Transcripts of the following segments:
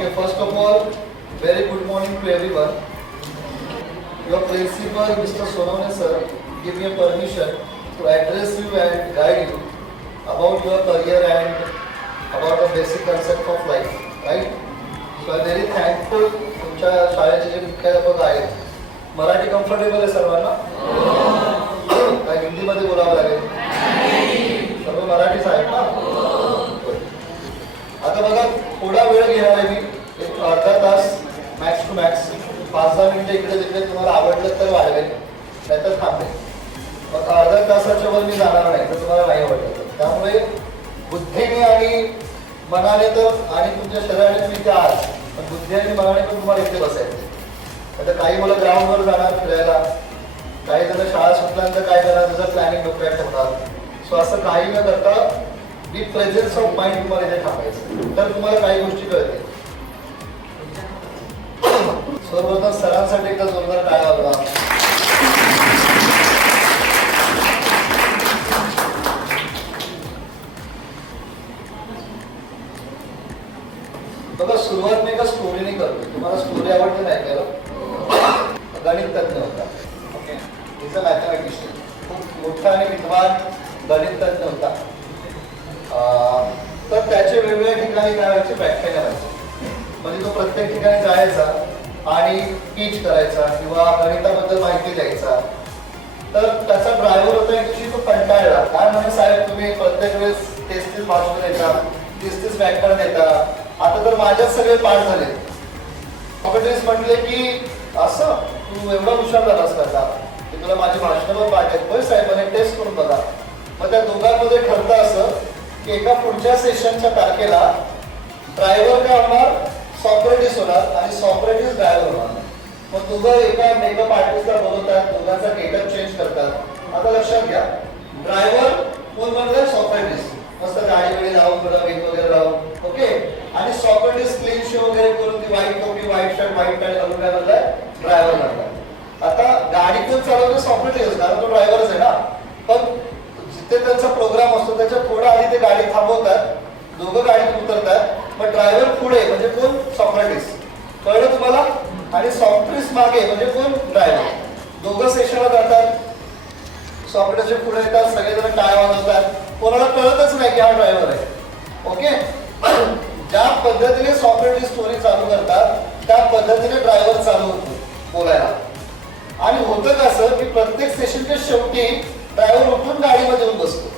Okay, first of all, very good morning to everyone. Your principal, Mr. Sonone sir, give me a permission to address you and guide you about your career and about the basic concept of life, right? So I'm very thankful तुमच्या शाळेचे जे मुख्याध्यापक आहेत. Marathi comfortable आहे सर्वांना? काय हिंदीमध्ये बोलावं लागेल? सर्व मराठीच आहेत ना? आता बघा, थोडा वेळ घेणार आहे मी, एक अर्धा तास मॅक्स टू मॅक्स, 5-10 मिनिटं इकडे तिकडे तुम्हाला आवडलं तर वाढवेल, नाहीतर थांबेल. मग अर्ध्या तासाच्या वर मी जाणार नाही तर तुम्हाला नाही आवडलं तर. त्यामुळे बुद्धीने आणि मनाने तर आणि तुमच्या शरीराने तुम्ही इथे आहात, पण बुद्धी आणि मनाने पण तुम्हाला इथे बसायचं. आता काही मुलं ग्राउंडवर जाणार फिरायला, काही जण शाळा सुटल्यानंतर काय करणार त्याचं प्लॅनिंग डोक्यात ठेवणार. सो असं काही न करता विथ प्रेझेन्स ऑफ माइंड तुम्हाला इथे थांबायचं, तर तुम्हाला काही गोष्टी कळतील. सर्वप्रथम सरांसाठी एकदा जोरदार टाळ्या वाजवा. बघा, सुरुवात मी एका स्टोरीने करतो. तुम्हाला स्टोरी आवडते नाही केलं? गणित तज्ञ होता. ओके, इज अ मॅथमॅटिशियन, खूप मोठा आणि विद्वान गणित तज्ञ होता. तर त्याचे वेगवेगळ्या ठिकाणी काय व्हायचे, व्याख्याने व्हायचे. म्हणजे तो प्रत्येक ठिकाणी जायचा आणि टीच करायचा किंवा गणिताबद्दल माहिती द्यायचा. तर त्याचा ड्रायव्हर होता, एक दिवशी तो कंटाळला. काय म्हणे, साहेब तुम्ही प्रत्येक वेळेस 33 भाषण देता, 33 व्याकरण देता, आता तर माझ्याच सगळे पाठ झाले. सॉक्रेटिस म्हटले की असं तू एवढा हुशार झालास का की तुला माझी भाषणावर पाठ आहेत? होय साहेब, आणि टेस्ट करून बघा. मग त्या दोघांमध्ये ठरतं असं की एका पुढच्या सेशनच्या तारखेला ड्रायव्हर काय होणार, सॉक्रेटिस होणार आणि सॉक्रेटिस ड्रायव्हर होणार. मग दोघं एका मेकअप आर्टिस्टला बोलवतात, दोघांचा गेटअप चेंज करतात. आता लक्षात घ्या, ड्रायव्हर कोण बनलाय, सॉक्रेटिस, मस्त गाडी वगैरे लावून थोडा वेग वगैरे लावून, ओके. आणि सॉक्रेटिस क्लीन शो वगैरे करून ती व्हाईट टोपी, व्हाईट शर्ट, व्हाईट पॅन्ट घालून काय बनलाय, ड्रायव्हर बनलाय. आता गाडी कोण चालवतो, सॉक्रेटिस, कारण तो ड्रायव्हरच आहे ना. पण जिथे त्यांचा प्रोग्राम असतो त्याच्या थोडं आधी ते गाडी थांबवतात, दोघं गाडीत उतरतात, मग ड्रायव्हर पुढे म्हणजे कोण, सॉक्रेटिस. कळलं तुम्हाला? आणि सॉक्रेटिस मागे म्हणजे कोण, ड्रायव्हर. दोघं सेशनला जातात, सॉक्रेटिसच्या पुढे येतात, सगळेजण टाळ्या वाजवतात, कोणाला कळतच नाही की हा ड्रायव्हर आहे. ओके. ज्या पद्धतीने सॉक्रेटिस स्टोरी चालू करतात त्या पद्धतीने ड्रायव्हर चालू होतो बोलायला. आणि होतं कसं की प्रत्येक सेशनच्या शेवटी ड्रायव्हर उठून गाडीमध्ये येऊन बसतो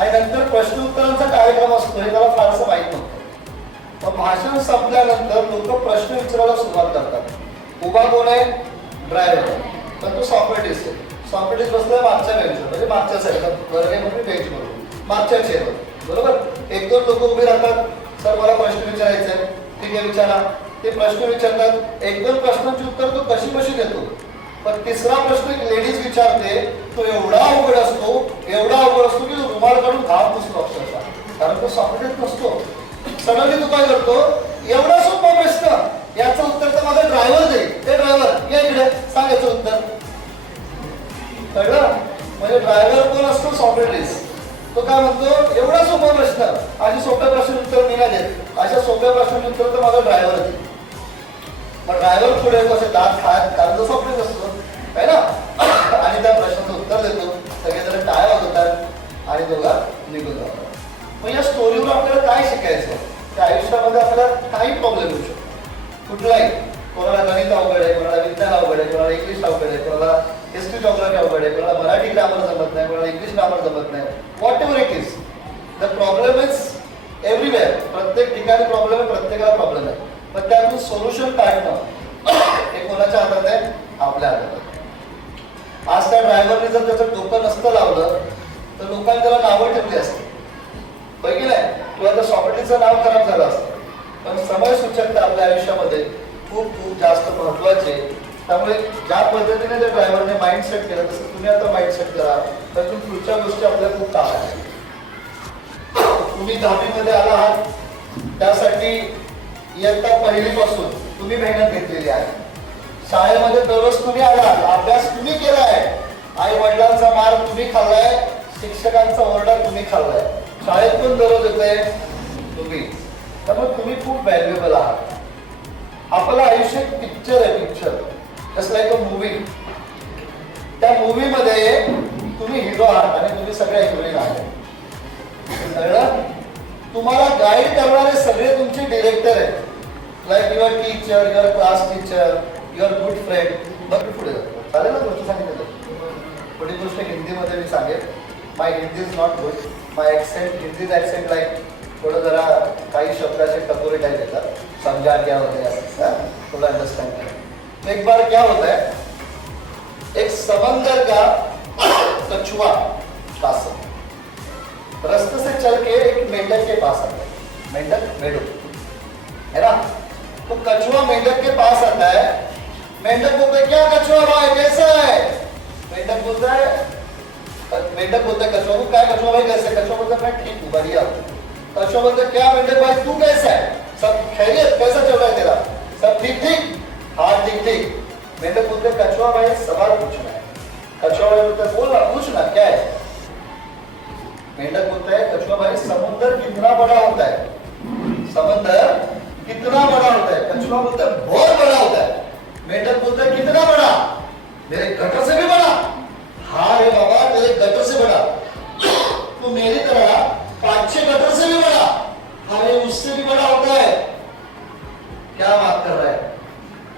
आणि नंतर प्रश्नोत्तरांचा कार्यक्रम असतो, हे त्याला फारसं माहीत नव्हतं. मग भाषण संपल्यानंतर लोक प्रश्न विचारायला सुरुवात करतात. उभा कोण आहे, ड्रायव्हर, पण तो सॉक्रेटिस आहे. सॉक्रेटिस बसलाय मागच्या बेंचवर, म्हणजे मागच्या साईडला, वर्गामध्ये बेंचवर, मागच्या चेअरवर, बरोबर. 1-2 लोक उभे राहतात, सर मला प्रश्न विचारायचा आहे, ठीक आहे विचारा. ते प्रश्न विचारतात, 1-2 प्रश्नांची उत्तर तो कशी देतो. पण तिसरा प्रश्न एक लेडीज विचारते, तो एवढा अवघड असतो की रुमाल काढून घाम पुसतो अक्षरशः, कारण तो सॉक्रेटिस नसतो. सडनली तो काय करतो, एवढा सोपा प्रश्न, याचं उत्तर तर माझा ड्रायव्हर देईल. ते ड्रायव्हर या इकडे, सांग याचं उत्तर. कळलं? म्हणजे ड्रायव्हर कोण असतो, सॉक्रेटिस. तो काय म्हणतो, एवढा सोपा प्रश्न आणि सोप्या प्रश्न उत्तर मी नाही देत, अशा सोप्या प्रश्नाचे उत्तर तर माझा ड्रायव्हर देईल. मग ड्रायव्हर पुढे कसे दात खात, कारण तो सॉक्रेटिस असतो आहे ना, आणि त्या प्रश्नाचं उत्तर देतो, सगळेजण टाळ्या वाजवतात आणि दोघा निघून जातात. मग या स्टोरीवर आपल्याला काय शिकायचं, त्या आयुष्यामध्ये आपल्याला काही प्रॉब्लेम येऊ शकतो, कुठलाही. कोणाला गणित अवघड आहे, कोणाला विज्ञान अवघड आहे, कोणाला इंग्लिश अवघड आहे, कोणाला हिस्ट्री जॉग्राफी अवघड आहे, कोणाला मराठी ग्रामर जमत नाही, कोणाला इंग्लिश ग्रामर जमत नाही. What ever it is, the problem is everywhere. प्रत्येक ठिकाणी प्रॉब्लेम आहे, प्रत्येकाला प्रॉब्लेम आहे. पण त्यातून सोल्युशन काढणं हे कोणाच्या हातात आहे, आपल्या हातात आहे. आज त्या ड्रायव्हरने जर त्याचं डोकं नसतं लावलं तर लोकांनी त्याला नावं ठेवली असते, पैकी नाही, किंवा त्या सॉक्रेटिसचं नाव खराब झालं असतं. पण समय सूचकता आपल्या आयुष्यामध्ये खूप खूप जास्त महत्वाची आहे. त्यामुळे ज्या पद्धतीने त्या ड्रायव्हरने माइंडसेट केलं तसं तुम्ही आता माइंडसेट करा, तर तुम्ही पुढच्या गोष्टी आपल्याला खूप काम आहे. तुम्ही 10वी मध्ये आला आहात, त्यासाठी इयत्ता 1ली पासून तुम्ही मेहनत घेतलेली आहे. शाळेमध्ये दररोज तुम्ही आलात, अभ्यास तुम्ही केलाय, आई वडिलांचा मार तुम्ही खाल्लाय, शिक्षकांचा ओरडा तुम्ही खाल्लाय, शाळेत पण दररोज येतंय तुम्ही. त्यामुळे तुम्ही खूप व्हॅल्युएबल आहात. आपलं आयुष्य एक पिक्चर आहे, picture just like a movie. त्या मूवी मध्ये तुम्ही हिरो आहात आणि तुम्ही सगळ्या हिरोईन आहात. कळलं? तुम्हाला गाईड करणारे सगळे तुमचे डिरेक्टर आहेत. Like your teacher, your class teacher, your good friend. बघ पुढे जातो, चालेल ना? गोष्ट सांगितलं. पुढील गोष्ट हिंदीमध्ये मी सांगेन. My Hindi is not good. My accent, Hindi's accent like थोडं जरा काही शब्दाचे टपोरे टाइप येतात. समझा क्या वगैरे असं थोड़ा अंडरस्टैंड करें. एक बार क्या होता है, एक समंदर का कछुआ कासव रास्ते से चल के एक मेंढक के पास आता है. मेंढक मेढक है ना. तो कछुआ मेंढक के पास आता है. मेंढक बोलता है क्या कछुआ भाई कैसा है. मेंढक बोलता है कछुआ को क्या कछुआ भाई कैसे. कछुआ बोलता है मैं ठीक हूँ बढ़िया. कछुआ बोलता है क्या मेंढक भाई तू कैसा है, सब खैरियत, कैसा चल रहा है तेरा, सब ठीक ठीक. हाँ ठीक ठीक. मेंढक बोलते हैं कछुआ भाई सवाल पूछना है. कछुआ भाई बोलता है बोल पूछना क्या है. मेंढक बोलता है कछुआ भाई समुद्र कितना बड़ा होता है. समंदर कितना बड़ा होता है. कछुआ बोलता है बहुत बड़ा होता है. मेंढक बोलता है कितना बड़ा. मेरे गटर से भी बड़ा. हाँ रे बाबा तेरे गटर से बड़ा. तो मेरी तरह 5-6 गटर से भी बड़ा. अरे उससे भी बड़ा होता है. क्या बात कर रहा है.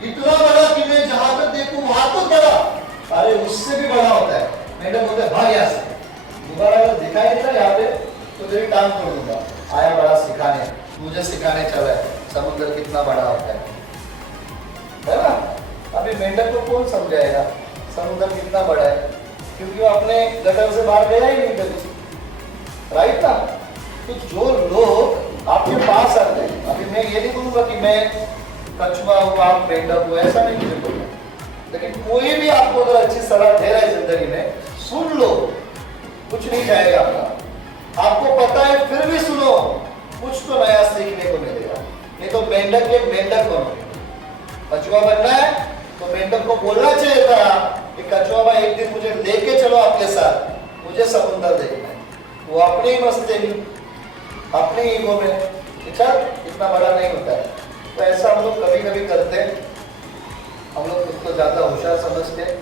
इतना बड़ा कि मैं जहां तक देखूं वहां तक बड़ा. अरे उससे भी बड़ा होता है. मेंढक बोलता है भाग यहाँ से. दोबारा अगर दिखाई देता यहाँ पे तो तेरी टांग तोड़ दूंगा. आया बड़ा सिखाने, मुझे सिखाने चला है समुद्र कितना बड़ा होता है ना. अभी मेंढक को कौन समझाएगा समुद्र कितना बड़ा है, क्योंकि वो अपने गटर से बाहर गया ही नहीं कभी. राइट ना. तो जो लोग आपके पास आते हैं, अभी मैं ये नहीं बोलूंगा कि मैं कछुआ हूँ आप मेंढक हो, ऐसा नहीं मुझे बोलना. लेकिन कोई भी आपको अगर अच्छी सलाह दे रहा है जिंदगी में, सुन लो, कुछ नहीं जाएगा आपका. आपको पता है फिर भी सुनो, कुछ तो नया सीखने को मिलेगा. नहीं तो मेंढक के मेंढक बनो. कछुआ बनना है तो मेंढक को बोलना चाहिए था कि कछुआ भाई एक दिन मुझे लेके चलो आपके साथ, मुझे समुद्र देखना है. वो अपनी ही मस्ती में, अपनी ईगो में, चल इतना बड़ा नहीं होता है. तो ऐसा हम लोग कभी कभी करते हैं. हम लोग खुद को ज्यादा होशियार समझते हैं.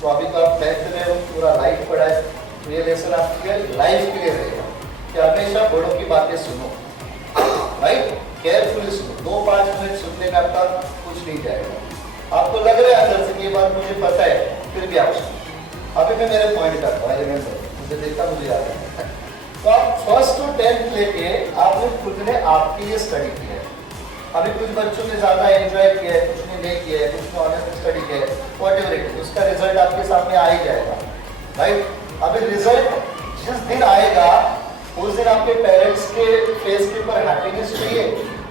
तो अभी तो आप 10th में हो, पूरा लाइफ पढ़ा है. तो ये लेसन आपके लाइफ के लिए रहेगा कि हमेशा बड़ों की बातें सुनो. राइट, केयरफुली सुनो. 2-5 मिनट सुनने में आपका कुछ नहीं जाएगा. आपको लग रहा है अंदर से कि ये बात मुझे पता है, फिर भी आप सुनो. अभी मैं मेरे पॉइंट करता हूँ. रिमेंबर, मुझे देखता मुझे याद है. तो आप 1st to 10th लेके आपने खुद ने आपके लिए स्टडी किया है. अभी कुछ बच्चों ने ज्यादा एंजॉय किया है, कुछ ने नहीं किया है, कुछ ने ऑनेस्ट स्टडी किया है. व्हाटएवर इट इज, उसका रिजल्ट आपके सामने आ ही जाएगा. राइट. अभी रिजल्ट जिस दिन आएगा उस दिन आपके पेरेंट्स के फेस के ऊपर हॅपीनेस चाहिए,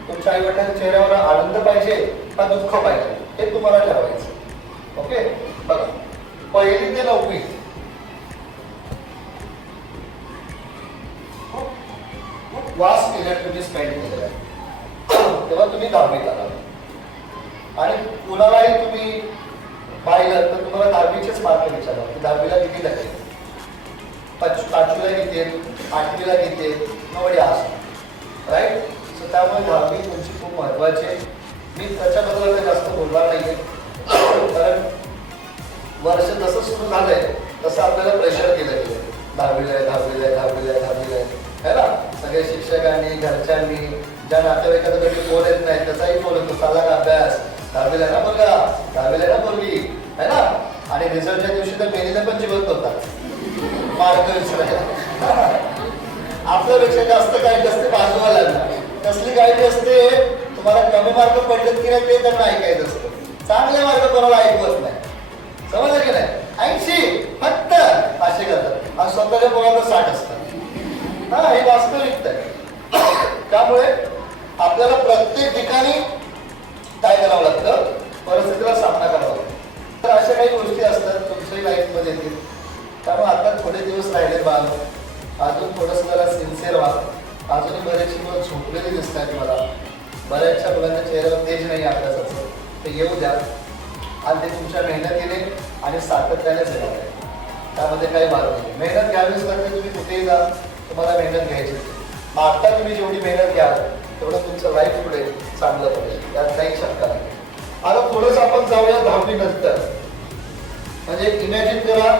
तुमच्या आईवडिलांच्या चेहऱ्यावर आनंद पाहिजे का दुःख पाहिजे, हे तुम्हाला ठरवायचं. ओके. बघा, 1ली ते 9वी वास्ट पिरियड तुम्ही स्पेंड केलेला आहे. तेव्हा तुम्ही 10वीत आलात आणि कुणालाही तुम्ही पाहिलं तर तुम्हाला 10वीचेच मार्क विचारला की 10वीला किती टक्के, 5वीला किती आहेत, 8वीला किती आहेत, नोबडी आस्क्ड. राईट. सो त्यामुळे 10वी तुमची खूप महत्त्वाची आहे. मी त्याच्याबद्दल काही जास्त बोलणार नाहीये, कारण वर्ष जसं सुरू झालंय तसं आपल्याला प्रेशर केलं गेलं. 10वीला आहे, 10वीला आहे, 10वीला आहे, 10वीला आहे, है ना. सगळे शिक्षकांनी, घरच्यांनी, ज्या नातेवाईकांकडे फोन येत नाही त्याचाही फोन येतो, चालला का अभ्यास, 10वीला ना बघा, 10वीला ना बोलली, है ना. आणि रिझल्टच्या दिवशी तर मेनीला पण जिवंत होतात मार्क विचारायला. आपल्यापेक्षा जास्त काळजी असते बाजूवाल्यांना. कसली काळजी असते, तुम्हाला कमी मार्क पडलेत की नाही ते त्यांना ऐकायचं असतं. चांगले मार्क कोणाला ऐकवत नाही. समजलं की नाही. 80 फक्त असे करतात आणि स्वतःच्या पोराला 60 असतात. हा, हे वास्तविकता आहे. त्यामुळे आपल्याला प्रत्येक ठिकाणी काय करावं लागतं, परिस्थितीला सामना करावा लागतो. तर अशा काही गोष्टी असतात तुमच्याही लाईफमध्ये येतील. त्यामुळे आता थोडे दिवस राहिले बाळ, अजून थोडंसं जरा सिन्सिअर व्हा. अजूनही बरेचशी मुलं झोपलेली दिसत आहेत मला. बऱ्याचशा मुलांच्या चेहऱ्यावर तेज नाही अभ्यासाचं, ते येऊ द्या. आणि ते तुमच्या मेहनतीने आणि सातत्यानेच येणार आहे. त्यामध्ये काही मार्ग नाही. मेहनत घ्यावीच लागते. तुम्ही कुठेही जा, तुम्हाला मेहनत घ्यायची. मग आता तुम्ही जेवढी मेहनत घ्याल तेवढं तुमचं लाईफ पुढे चांगलं पडेल, यात काही शंका नाही. आता थोडंसं आपण जाऊया 10वी नंतर. म्हणजे इमॅजिन करा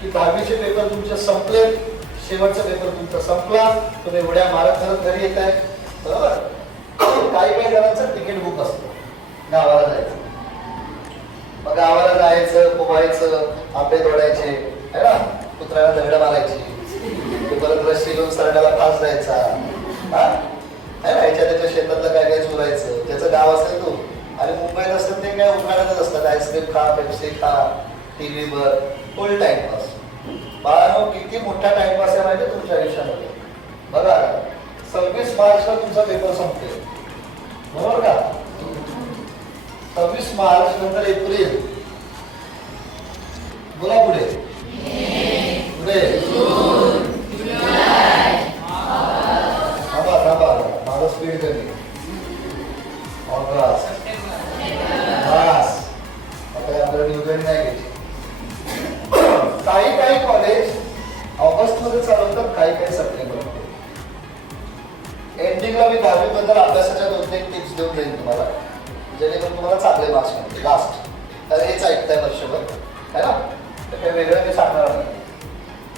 की 10वीचे पेपर तुमचे संपले, शेवटचा पेपर तुमचा संपला, तुम्ही उड्या मारत मारत घरी येत आहे, बरोबर. काही काही जणांचं तिकीट बुक असतं गावाला जायचं. मग गावाला जायचं, पोहायचं, आंबे तोडायचे है ना, कुत्र्याला दगड मारायची, परत रस्सी घेऊन सरड्याला फास द्यायचा, है ना, याच्या त्याच्या शेतातलं काय काय चुरायचं. त्याचं गाव असेल तो, आणि मुंबईत असतं ते काय उन्हाळ्यातच असतात. आईस्क्रीम खा, पेप्सी खा, टीव्ही वर फुल टाइमपास. बाळांनो किती मोठा टाइमपास आहे माहिती तुमच्या आयुष्यामध्ये. बघा 26 मार्चला तुमचा पेपर संपते, बरोबर का. 26 मार्च नंतर एप्रिल, बोला पुढे पुढे. थांबा थांबा, माझं स्पीड कमी. ऑगस्ट, बस आता आपल्याला न्यूजन नाही घ्यायची. काही काही कॉलेज ऑगस्ट मध्ये चालवतात, काही काही सप्टेंबर मध्ये. एंडिंगला मी 10वी बद्दल अभ्यासाच्या 2-3 टिप्स देऊन देईन तुम्हाला, जेणेकरून तुम्हाला चांगले मार्क्स मिळतील लास्ट. तर हेच ऐकताय वर्षभर है ना, तर काही वेगळं मी सांगणार नाही.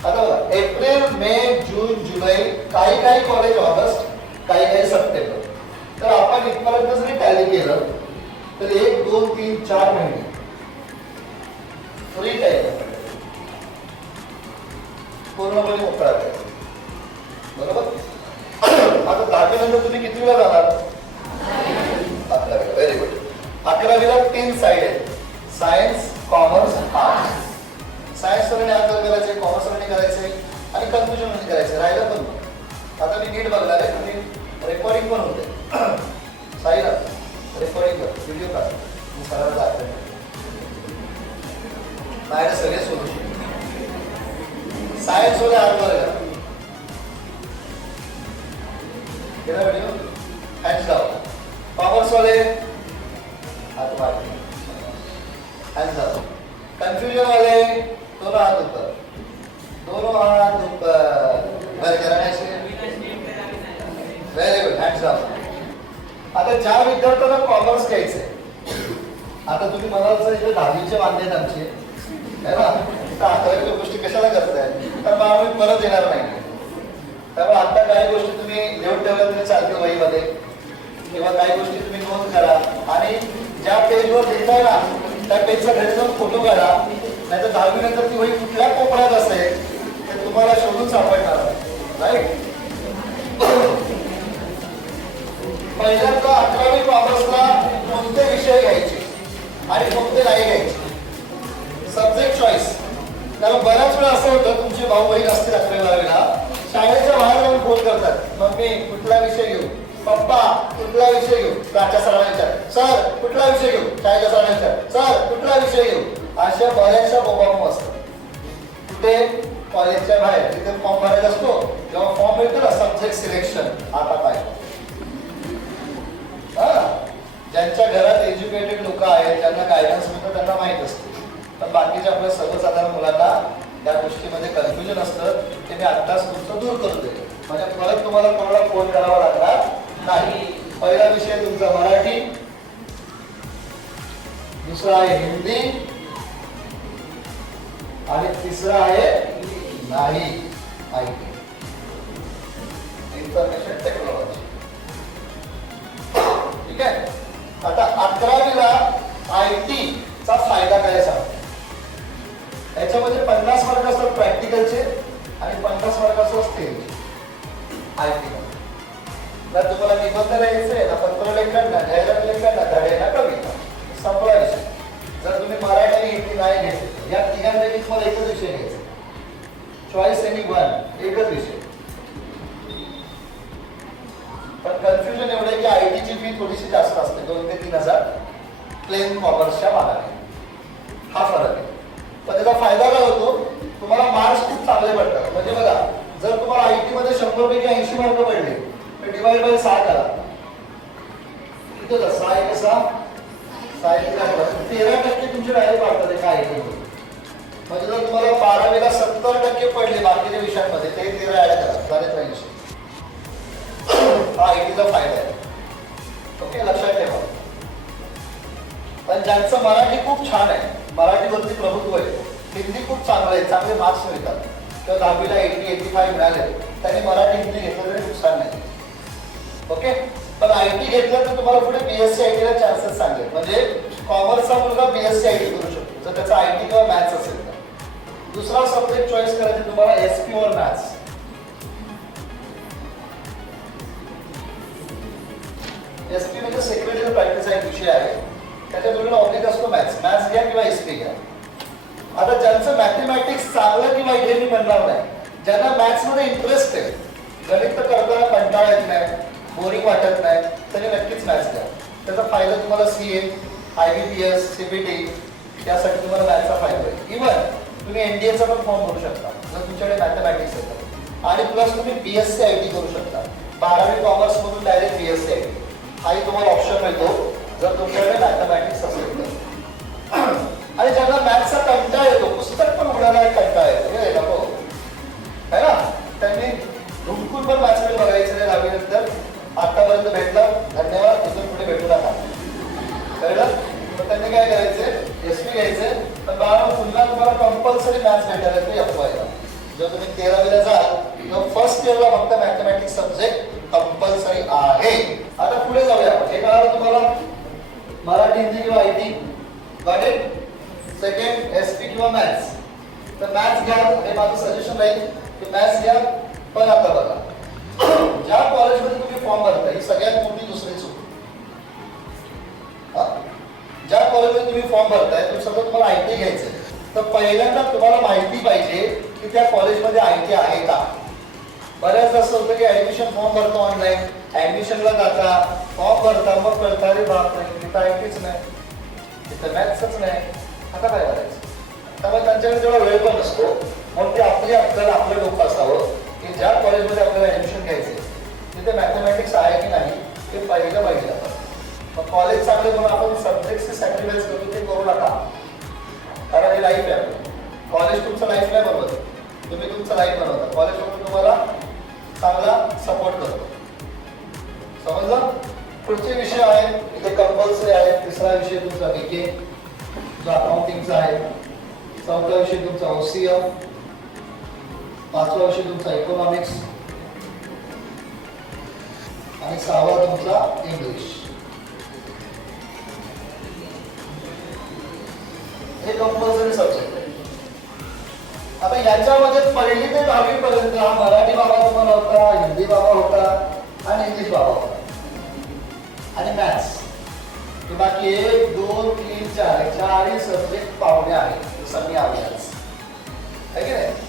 आता बघा, एप्रिल, मे, जून, जुलै, काही काही कॉलेज ऑगस्ट, काही काही सप्टेंबर. तर आपण इथपर्यंत जरी टॅली केलं तर 1, 2, 3, 4 महिने फ्री टाइम पूर्णपणे मोकळा आहे, बरोबर. आता 10वी नंतर तुम्ही किती वेळा जाणार? 11वी. Very good. 11वीला 3 साईड आहेत, सायन्स, कॉमर्स, आर्ट्स. सायन्स वरने आंदोलन करायचे, कॉमर्स वरने करायचे, आणि कन्फ्युजन मध्ये करायचे. राहिलं पण आता मी नीट बघणार आहे, तुम्ही रेकॉर्डिंग पण होते. साई ना रेकॉर्डिंग कर, व्हिडिओ काढ, मी सरांना दाखवेन. माझ्या सगळे सोल्युशन. सायन्स वाले आंदोलन केला व्हिडिओ, हँड्स डाऊन. कॉमर्स वाले हात मार, हँड्स डाऊन. कन्फ्युजन वाले दोनों हात ऊपर, दोनों हात ऊपर. Very good, hands down. आता ज्या विद्यार्थ्यांना कॉमर्स घ्यायचंय, आता तुम्ही म्हणाल सर इथे 10वीचे वांदे आहेत आमचे है ना, तर 11वीच्या गोष्टी कशाला करताय, तर मग आम्ही परत येणार नाही. त्यामुळे आता काही गोष्टी तुम्ही लिहून ठेवल्या तुम्ही चालतील वहीमध्ये, किंवा काही गोष्टी तुम्ही नोंद करा, आणि ज्या पेजवर लिहिताय ना त्या पेजचा घरी जाऊन फोटो काढा. नाही तर 10वी नंतर ती वही कुठल्या कोपऱ्यात असेल ते तुम्हाला शोधून सापडणार, राईट. पहिल्यांदा 11वी कॉमर्सला कोणते विषय घ्यायचे आणि कोणते नाही घ्यायचे, सब्जेक्ट चॉईस. त्याला बऱ्याच वेळा असं होतं, तुमचे भाऊ बहीण असतील 11वी-12वीला, शाळेच्या बाहेर जाऊन फोन करतात, मम्मी कुठला विषय घेऊ, पप्पा कुठला विषय घेऊ, प्राच्या सरांना विचार, सर कुठला विषय घेऊ, शाळेच्या सरांना विचार, सर कुठला विषय घेऊ. अशा बऱ्याचशा बोबाबो असतात. कुठे? कॉलेजच्या बाहेर, तिथे फॉर्म भरायचा असतो, जेव्हा फॉर्म मिळतो ना सब्जेक्ट सिलेक्शन, आता काय. ज्यांच्या घरात एज्युकेटेड लोक आहेत, ज्यांना गायडन्स मिळतं, त्यांना माहीत असतं. पण बाकीच्या आपल्या सर्वसाधारण मुलांना त्या गोष्टीमध्ये कन्फ्युजन असतं, ते मी आत्ताच तुमचं दूर करून देतो, म्हणजे परत तुम्हाला कोणाला फोन करावा लागणार नाही. पहिला विषय तुमचा मराठी, दुसरा आहे हिंदी, आणि तिसरा आहे नाही IT, इन्फॉर्मेशन टेक्नॉलॉजी. ठीक आहे. आता 11वीला IT चा फायदा काय सांग. याच्यामध्ये 50 मार्क असतात प्रॅक्टिकलचे आणि 50 मार्क असतात स्टेज. IT जर तुम्हाला निबंध लिहायचे ना, पत्रलेखन ना, जाहिरात लेखन ना, धडे ना, कविता, संपला विषय. जर तुम्ही मराठी आणि हिंदी नाही घेतली, या तिघांपैकी तुम्हाला एकच विषय घ्यायचा, चॉईस एनी वन, एकच विषय. पण कन्फ्युजन एवढे की IT ची फी थोडीशी जास्त असते, 2 ते 3 हजार प्लेन कॉमर्सच्या मानाने. हा फरक आहे. पण त्याचा फायदा काय होतो, तुम्हाला मार्क्स खूप चांगले पडतात. म्हणजे बघा, जर तुम्हाला IT मध्ये 100 पैकी 80 मार्क पडले तर डिवाइड बाय 6 करा, किती होतं, 6 1 6, 6 1 13% तुमचे डायरेक्ट वाढतात एका IT मध्ये. म्हणजे जर तुम्हाला 12वीला 70% पडले बाकीच्या विषयांमध्ये, ते 13 ऍड करा, 83. हा IT चा फायदा आहे. ओके, लक्षात ठेवा. पण ज्यांचं मराठी खूप छान आहे, मराठीवरती प्रभुत्व आहे, हिंदी खूप चांगलं आहे, चांगले मार्क्स मिळतात किंवा 10वीला 80-85 मिळाले, त्यांनी मराठी हिंदी घेतलं तरी नुकसान नाही. ओके. पण IT घेतलं तर तुम्हाला पुढे BSc IT ला चान्सेस सांगेल. म्हणजे कॉमर्सचा मुलगा BSc IT करू शकतो जर त्याचा IT किंवा मॅथ्स असेल तर. दुसरा सब्जेक्ट चॉईस करायचा तुम्हाला SP और मॅथ्स. SP म्हणजे सेक्रेटरी प्रॅक्टिस एक विषय आहे, त्याच्या जोडीला ऑब्जेक्ट असतो मॅथ्स. मॅथ्स घ्या किंवा SP घ्या. आता ज्यांचं मॅथमॅटिक्स चांगलं किंवा हे मी म्हणणार नाही, ज्यांना मॅथ्स मध्ये इंटरेस्ट आहे, गणित करताना कंटाळा येत नाही, बोरिंग वाटत नाही, तरी नक्कीच मॅथ्स घ्या. त्याचा फायदा तुम्हाला CA, IBPS, CPT यासाठी तुम्हाला मॅथ्सचा फायदा आहे. इव्हन तुम्ही NDAचा पण फॉर्म भरू शकता जर तुमच्याकडे मॅथमॅटिक्स आहे. आणि प्लस तुम्ही BSc IT करू शकता. 12वी कॉमर्स मधून डायरेक्ट BSc IT हाही तुम्हाला ऑप्शन मिळतो जर तुमच्याकडे मॅथमॅटिक्स असेल तर. आणि ज्यांना मॅथ्सचा कंटाळा येतो, पुस्तक पण उघडायला कंटाळा येतो, हे नको है ना, त्यांनी धुमकून पण मॅथ्सकडे बघायचं नाही 10वी नंतर. आतापर्यंत भेटलं, धन्यवाद, इथून पुढे भेटू नका, कळलं. तर त्यांनी काय करायचे, SP घ्यायचे. पण बाळा पुन्हा तुम्हाला कंपल्सरी मॅथ्स भेटायला ते अफवायला. जर तुम्ही 13वीला जाल तर फर्स्ट इयरला फक्त मॅथमॅटिक्स सब्जेक्ट कंपल्सरी आहे. आता पुढे जाऊया. हे कळलं तुम्हाला, मराठी हिंदी किंवा IT, got it. Second SP किंवा मॅथ्स. तर मॅथ्स घ्या, हे माझं सजेशन राहील की मॅथ्स घ्या. पण आता बघा, ज्या कॉलेजमध्ये तुम्ही फॉर्म भरताय ही सगळ्यात मोठी दुसरी चूक. ज्या कॉलेजमध्ये तुम्ही फॉर्म भरताय तुम्ही समजा तुम्हाला IT घ्यायचंय, तर पहिल्यांदा तुम्हाला माहिती पाहिजे की त्या कॉलेजमध्ये IT आहे का. बऱ्याचदा असं होतं की ऍडमिशन फॉर्म भरतो ऑनलाईन, ऍडमिशनला जाता, फॉर्म भरता, मग कळतं अरे बापरे इथं ITच नाही, इथं मॅथ्सच नाही, आता काय करायचं. त्यामुळे त्यांच्याकडे तेवढा वेळ पण नसतो. मग ते आपल्याला आपलं डोकं असावं की ज्या कॉलेजमध्ये आपल्याला ऍडमिशन घ्यायचे तिथे मॅथमॅटिक्स आहे की नाही ते पहिलं पाहिजे. मग कॉलेज चांगले म्हणून आपण सब्जेक्टचे सॅक्रिफाईस करतो ते करू नका, कारण हे लाईफ आहे. कॉलेज तुमचं लाईफ नाही बनवत, तुम्ही तुमचं लाईफ बनवता. कॉलेज म्हणून तुम्हाला चांगला सपोर्ट करतो, समजलं. पुढचे विषय आहेत इथे कंपल्सरी आहे. तिसरा विषय तुमचा BK जो अकाउंटिंगचा आहे. चौथा विषय तुमचा OCM. पाचवा विषय तुमचा इकॉनॉमिक्स. आणि 6वा तुमचा इंग्लिश. हे कंपल्सरी सब्जेक्ट आहे. आता याच्यामध्ये 1ली ते 10वी पर्यंत हा मराठी बाबा तुम्हाला होता, हिंदी बाबा होता आणि इंग्लिश बाबा होता आणि मॅथ्स. बाकी 1, 2, 3, 4 चारही सब्जेक्ट पाहुणे आहेत, सगळे अभ्यास आहे की नाही.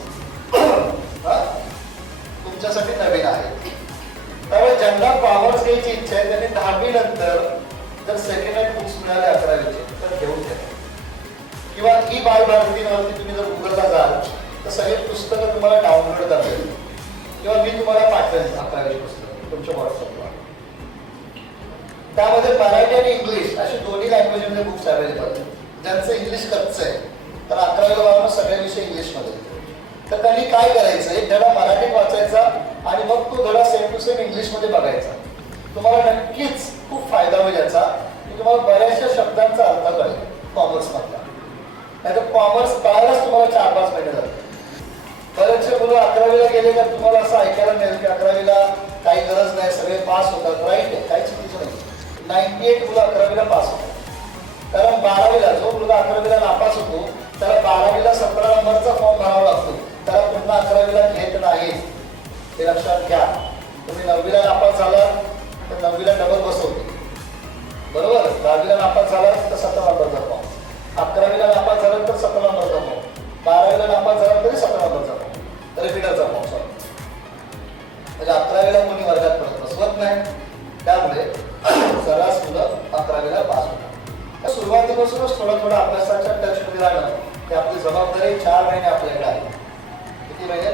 तुमच्यासाठी नवीन आहे. त्यामुळे ज्यांना कॉमर्स घ्यायची इच्छा आहे त्यांनी 10वी नंतर जर सेकंड हँड बुक्स मिळाले 11वीचे तर घेऊन घ्या. किंवा बालभारतीवरती तुम्ही जर गुगलला जाल तर सगळे पुस्तकं तुम्हाला डाउनलोड करता येईल किंवा मी तुम्हाला पाठवेल 11वीची पुस्तकं तुमच्या व्हॉट्सअपवर. त्यामध्ये मराठी आणि इंग्लिश असे दोन्ही लँग्वेजमध्ये बुक्स अवेलेबल आहेत. ज्यांचं इंग्लिश कच्चं आहे तर 11वीला बाळांनो सगळे विषय इंग्लिशमध्ये. तर त्यांनी काय करायचं, एक धडा मराठीत वाचायचा आणि मग तो धडा सेम टू सेम इंग्लिशमध्ये बघायचा. तुम्हाला नक्कीच खूप फायदा होईल याचा, की तुम्हाला बऱ्याचशा शब्दांचा अर्थ कळेल कॉमर्समधला. नाही तर कॉमर्स कळायलाच तुम्हाला 4-5 महिने जातात. बरेचसे मुलं 11वीला गेले तर तुम्हाला असं ऐकायला मिळेल की 11वीला काही गरज नाही, सगळे पास होतात. राईट आहे, काही चुकीचं नाही. 98 मुलं 11वीला पास होतात. कारण 12वीला जो मुलगा 11वीला नापास होतो त्याला 12वीला 17 नंबरचा फॉर्म भरावा लागतो, त्याला पुन्हा 11वीला घेत नाही. हे लक्षात घ्या. तुम्ही 9वीला नापास झाला तर 9वीला डबल बसवते, बरोबर. 10वीला नापास झाला तर 17 नंबरचा फॉर्म, 11वीला नापास झाला तर 17 नंबरचा फॉर्म, 12वीला नापास झाला तरी 17 नंबरचा फॉर्म, रिपीटरचा फॉर्म. सॉरी, म्हणजे 11वीला कोणी वर्गात परत बसवत नाही. त्यामुळे सर्रास मुलं 11वीला पास होतात. सुरुवातीपासूनच थोडा अभ्यासाच्या टचमध्ये राहणं ही आपली जबाबदारी. 4 महिने आपल्याकडे आहे. किती महिने?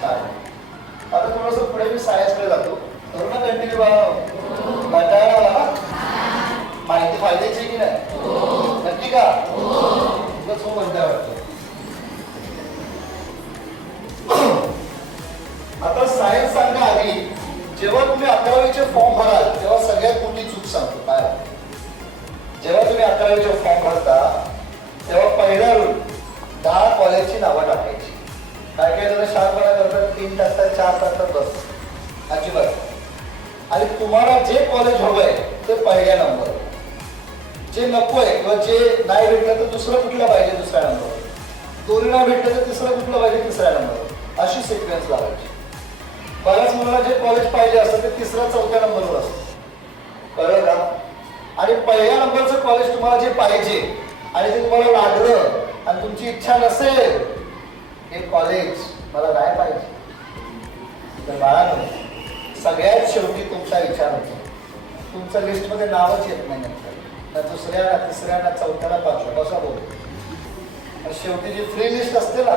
4 महिने. आता थोडंसं पुढे मी सायन्सकडे जातो. करू ना कंटिन्यू कंटाळा माहिती फायद्याची की नाही? नक्की का? तुझंच हो म्हणता वाटतं. आता सायन्स सांगा आधी, जेव्हा तुम्ही 11वीचे फॉर्म भराल तेव्हा सगळ्यात मोठी चूक सांगतो काय. जेव्हा तुम्ही 11वीचे फॉर्म भरता तेव्हा पहिल्या रूल 10 कॉलेजची नावं टाकायची. काय काय जण शाळेपणा करतात 3 टाकतात 4 टाकतात बस अजिबात. आणि तुम्हाला जे कॉलेज हवंय ते पहिल्या नंबर, जे नकोय किंवा जे नाही भेटलं तर दुसरं कुठलं पाहिजे दुसऱ्या नंबर, दोन्ही नाही भेटलं तर तिसरं कुठलं पाहिजे तिसऱ्या नंबर, अशी सिक्वेन्स लावायची. बऱ्याच मुलांना जे कॉलेज पाहिजे असतं ते तिसऱ्या चौथ्या नंबरवर असतं. कळलं का? आणि पहिल्या नंबरचं कॉलेज तुम्हाला जे पाहिजे आणि ते तुम्हाला लागलं आणि तुमची इच्छा नसेल हे कॉलेज मला नाही पाहिजे तर बाळांनो सगळ्यात शेवटी तुमचा विचार होतो. तुमच्या लिस्टमध्ये नावच येत नाही नंतर, ना दुसऱ्या ना तिसऱ्या ना चौथ्याला पाचव्या असा बोलतो. शेवटी जी फ्री लिस्ट असते ना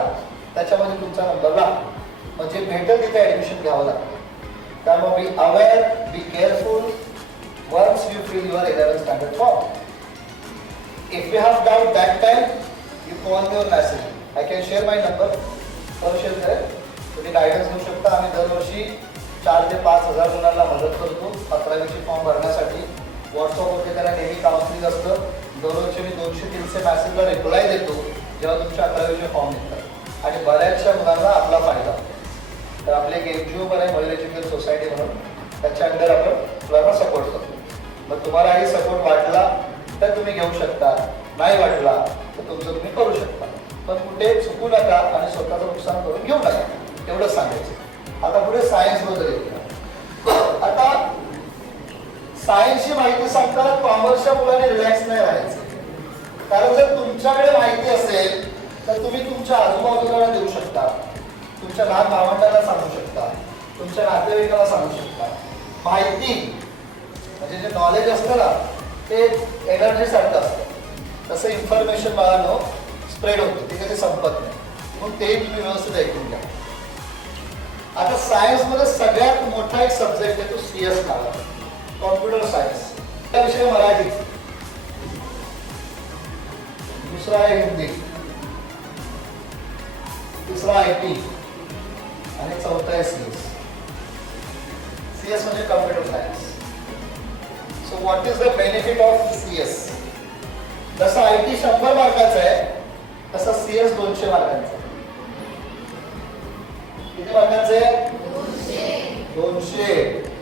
त्याच्यामध्ये तुमचा नंबर लागतो. म्हणजे भेटेल तिथे ऍडमिशन घ्यावं लागतं. त्यामुळे be aware, be careful once you fill your 11th standard form. If you have doubt that time, you call me or message. I can share my number. Share करेल तुम्ही गायडन्स घेऊ शकता. आम्ही दरवर्षी 4 ते 5 हजार मुलांना मदत करतो 11वीचे फॉर्म भरण्यासाठी. व्हॉट्सअपवरती त्याला नेहमी काउन्सिलिंग असतं. दररोजचे मी 200-300 मॅसेजला रिप्लाय देतो जेव्हा तुमच्या 11वीचे फॉर्म निघतात. आणि बऱ्याचशा मुलांना आपला फायदा होतो. तर आपले एक NGO पण आहे मयूर एज्युकेशन सोसायटी म्हणून, त्याच्या अंडर आपण मुलांना सपोर्ट करतो. मग तुम्हालाही सपोर्ट वाटला तर तुम्ही घेऊ शकता, नाही वाटला तर तुमचं तुम्ही करू शकता. पण कुठे चुकू नका आणि स्वतःचं नुकसान करून घेऊ नका, एवढंच सांगायचं. आता पुढे सायन्स बद्दल येतो. आता सायन्सची माहिती सांगताना कॉमर्सच्या मुलांनी रिलॅक्स नाही राहायचं. कारण जर तुमच्याकडे माहिती असेल तर तुम्ही तुमच्या आजूबाजूला देऊ शकता, तुमच्या लहान भावंडांना सांगू शकता, तुमच्या नातेवाईकाला सांगू शकता. माहिती म्हणजे जे नॉलेज असतं ना ते एनर्जी सारखं असतं. तसं इन्फॉर्मेशन बाळांनो स्प्रेड होतं, ते कधी संपत नाही. मग तेही तुम्ही व्यवस्थित ऐकून घ्या. आता सायन्समध्ये सगळ्यात मोठा एक सब्जेक्ट आहे तो CS नावाचा, कॉम्प्युटर सायन्स. त्या विषय मराठी, दुसरा आहे हिंदी, तिसरा IT आणि चौथा आहे CS. CS म्हणजे computer science. So what is the benefit of CS? जसं IT 100 मार्काचा आहे तसा CS 200 मार्कांचा. किती मार्कांचे आहे? 200.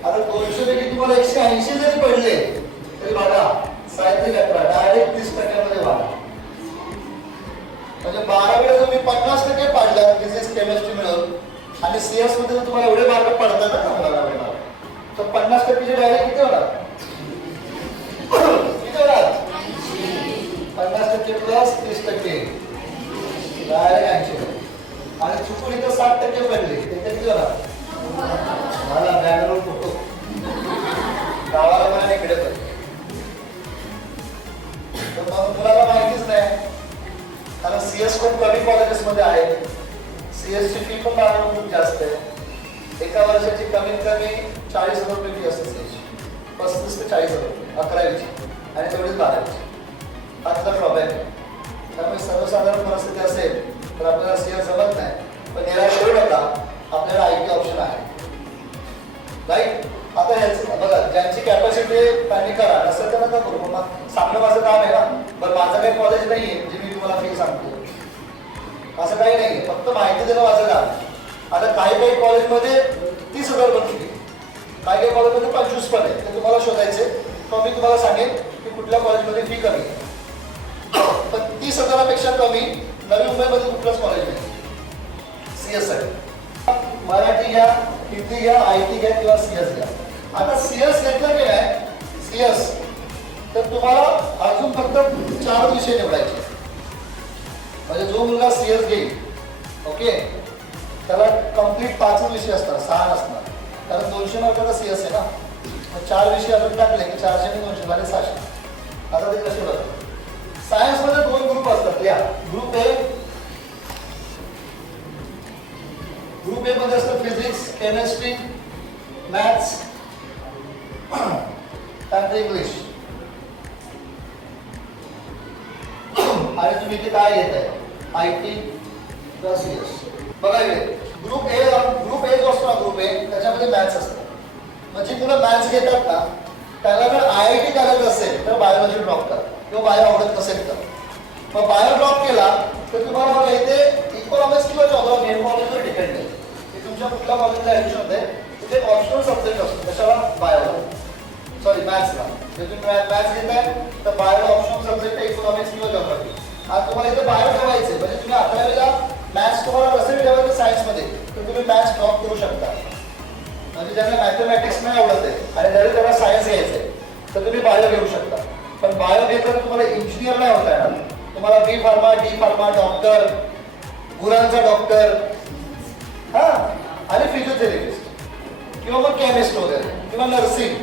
आता 200 पैकी तुम्हाला 180 जरी पडले तरी बघा साहित्य क्षेत्रात डायरेक्ट 30% वाढा. म्हणजे 12कडे तुम्ही 50% पाडला फिजिक्स केमिस्ट्री मिळून आणि CS मध्ये तुम्हाला एवढे मार्क पडतात ना तुम्हाला तर 50% डायरेक्ट किती होणार? किती होणार? 50% प्लस 30% डायरेक्ट 80. आणि चुकून इथं 60% पडले ते किती होणार? मला बँगलोर फोटो गावाला मला इकडे पडले. तर मग मुलाला माहितीच नाही. कारण CS खूप कमी कॉलेजेसमध्ये आहे. CS ची फी पण खूप जास्त आहे. एका वर्षाची कमीत कमी 40,000 रुपये फी असते CS. 35 ते 40,000 रुपये 11वीची आणि तेवढीच 12वीची. हा त्याचा प्रॉब्लेम आहे. त्यामुळे सर्वसाधारण परिस्थिती असेल तर आपल्याला CS जमत नाही. पण निराश होऊ नका, आपल्याला IT ऑप्शन आहे. राईट? आता ह्याचं बघा ज्यांची कॅपॅसिटी त्यांनी करा, नसेल तर नका करू. मग सांगणं माझं काम आहे ना. बरं माझं काही कॉलेज नाही आहे जे मी तुम्हाला फी सांगतो, असं काही नाही. फक्त माहिती देणं माझं काम. आता काही कॉलेजमध्ये 30,000 पण फी, काही कॉलेजमध्ये 25 पण आहे. ते तुम्हाला शोधायचे. तर मी तुम्हाला सांगेन की कुठल्या कॉलेजमध्ये फी कमी आहे. पण 30,000पेक्षा कमी नवी मुंबईमध्ये कुठलंच कॉलेज नाही CS साठी. मराठी घ्या, हिंदी घ्या, IT घ्या किंवा CS घ्या. आता CS घेतलं की नाही CS तर तुम्हाला अजून फक्त 4 विषय निवडायचे. म्हणजे जो मुलगा CS घेईल ओके त्याला कम्प्लीट 5 विषय असतात, 6 नसणार. कारण 200 मार्काचा CS आहे ना. मग 4 विषय अजून टाकले की 400 आणि 200 झाले 600. आता ते कसे बघा. सायन्समध्ये 2 ग्रुप असतात. या ग्रुप ए मध्ये असतं फिजिक्स, केमिस्ट्री, मॅथ्स आणि इंग्लिश. आणि तुम्ही इथे काय घेत आहे IT प्लस CS. बघा इकडे ग्रुप ए जो असतो ना ग्रुप ए त्याच्यामध्ये मॅथ्स असतं. म्हणजे मुलं मॅथ्स घेतात ना त्याला जर IIT करायचं असेल तर बायोलॉजी ड्रॉप करा. किंवा बायो आवडत नसेल तर. मग बायो ड्रॉप केला तर तुम्हाला बघा इथे इकॉनॉमिक्स किंवा जॉग्राफी हे कॉलेजवर डिपेंड आहे की तुमच्या कुठल्या कॉलेजला ऍडमिशन होते. तिथे ऑप्शनल सब्जेक्ट असतो कशाला बायोला, सॉरी मॅथ्सला. जर तुम्ही मॅथ्स घेताय तर बायोला ऑप्शनल सब्जेक्ट आहे इकॉनॉमिक्स किंवा जॉग्राफी. आज तुम्हाला इथे बायो ठेवायचे म्हणजे तुम्ही 11वीला मॅथ्स तुम्हाला नसेल ठेवायचं सायन्समध्ये तर तुम्ही मॅथ्स ड्रॉप करू शकता. म्हणजे ज्यांना मॅथमॅटिक्स नाही आवडत आहे आणि जरी त्यांना सायन्स घ्यायचं आहे तर तुम्ही बायो घेऊ शकता. पण बायो घेतलं तुम्हाला इंजिनियर नाही होता येणार. तुम्हाला बी फार्मा, डी फार्मा, डॉक्टर, गुरांचा डॉक्टर हा आणि फिजिओथेरपिस्ट किंवा मग केमिस्ट वगैरे किंवा नर्सिंग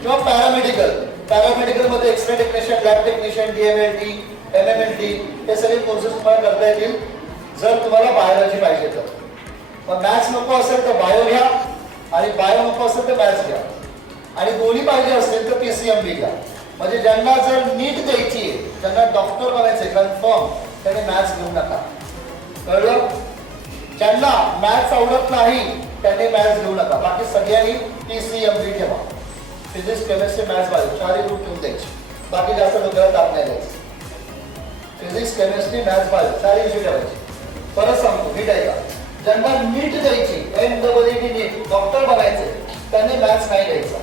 किंवा पॅरामेडिकल. पॅरामेडिकलमध्ये x-ray technician, lab technician, DMLT, MMLT हे सगळे कोर्सेस तुम्हाला करता येतील जर तुम्हाला बायोलॉजी पाहिजे तर. मग मॅथ्स नको असेल तर बायो घ्या आणि बायो नको असेल तर मॅथ्स घ्या आणि दोन्ही पाहिजे असेल तर PCMB घ्या. म्हणजे ज्यांना जर नीट द्यायची आहे, ज्यांना डॉक्टर बनायचे कन्फर्म, त्यांनी मॅथ्स घेऊ नका. कळलं? ज्यांना मॅथ्स आवडत नाही त्यांनी मॅथ्स घेऊ नका. बाकी सगळ्यांनी PCMB ठेवा. फिजिक्स, केमिस्ट्री, मॅथ्स, बायो चारही ग्रुप ठेवून द्यायचे. बाकी जास्त डोक्याला ताप नाही द्यायचं. फिजिक्स, केमिस्ट्री, मॅथ्स, बायो चारही विषय ठेवायचे. परत सांगतो नीट आहे का, ज्यांना नीट द्यायची NEET नीट डॉक्टर बनायचे त्यांनी मॅथ्स नाही द्यायचा.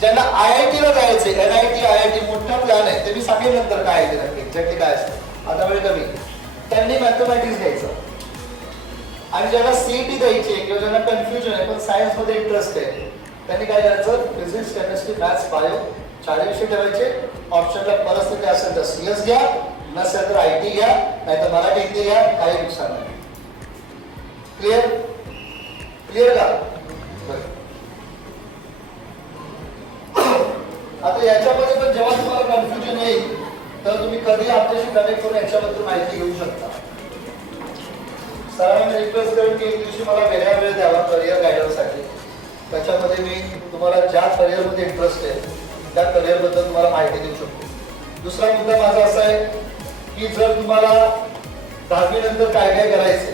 ज्यांना IIT ला जायचे NIT IIT मोठा प्लॅन आहे ते मी सांगेन नंतर काय आहे ते एक्झॅक्टली काय असतं, आता वेळ कमी, त्यांनी मॅथमॅटिक्स घ्यायचं. आणि ज्यांना CET द्यायची किंवा ज्यांना कन्फ्युजन आहे पण सायन्स मध्ये इंटरेस्ट आहे त्यांनी काय करायचं, फिजिक्स, केमिस्ट्री, मॅथ्स, बायो चारही विषय ठेवायचे. ऑप्शनला परिस्थिती असेल तर CS घ्या, नसेल तर IT घ्या, नाहीतर मराठी हिंदी घ्या, काही नुकसान नाही. क्लिअर? क्लिअर का? आता याच्यामध्ये पण जेव्हा तुम्हाला कन्फ्युजन येईल तर तुम्ही कधी आपल्याशी कनेक्ट करून याच्याबद्दल माहिती घेऊ शकता. सरांना रिक्वेस्ट करेन की एक दिवशी मला वेगळा वेळ द्यावा करिअर गायडन्ससाठी. त्याच्यामध्ये मी तुम्हाला ज्या करिअरमध्ये इंटरेस्ट आहे त्या करिअरबद्दल तुम्हाला माहिती देऊ शकतो. दुसरा मुद्दा माझा असा आहे की जर तुम्हाला 10वी नंतर काय काय करायचं,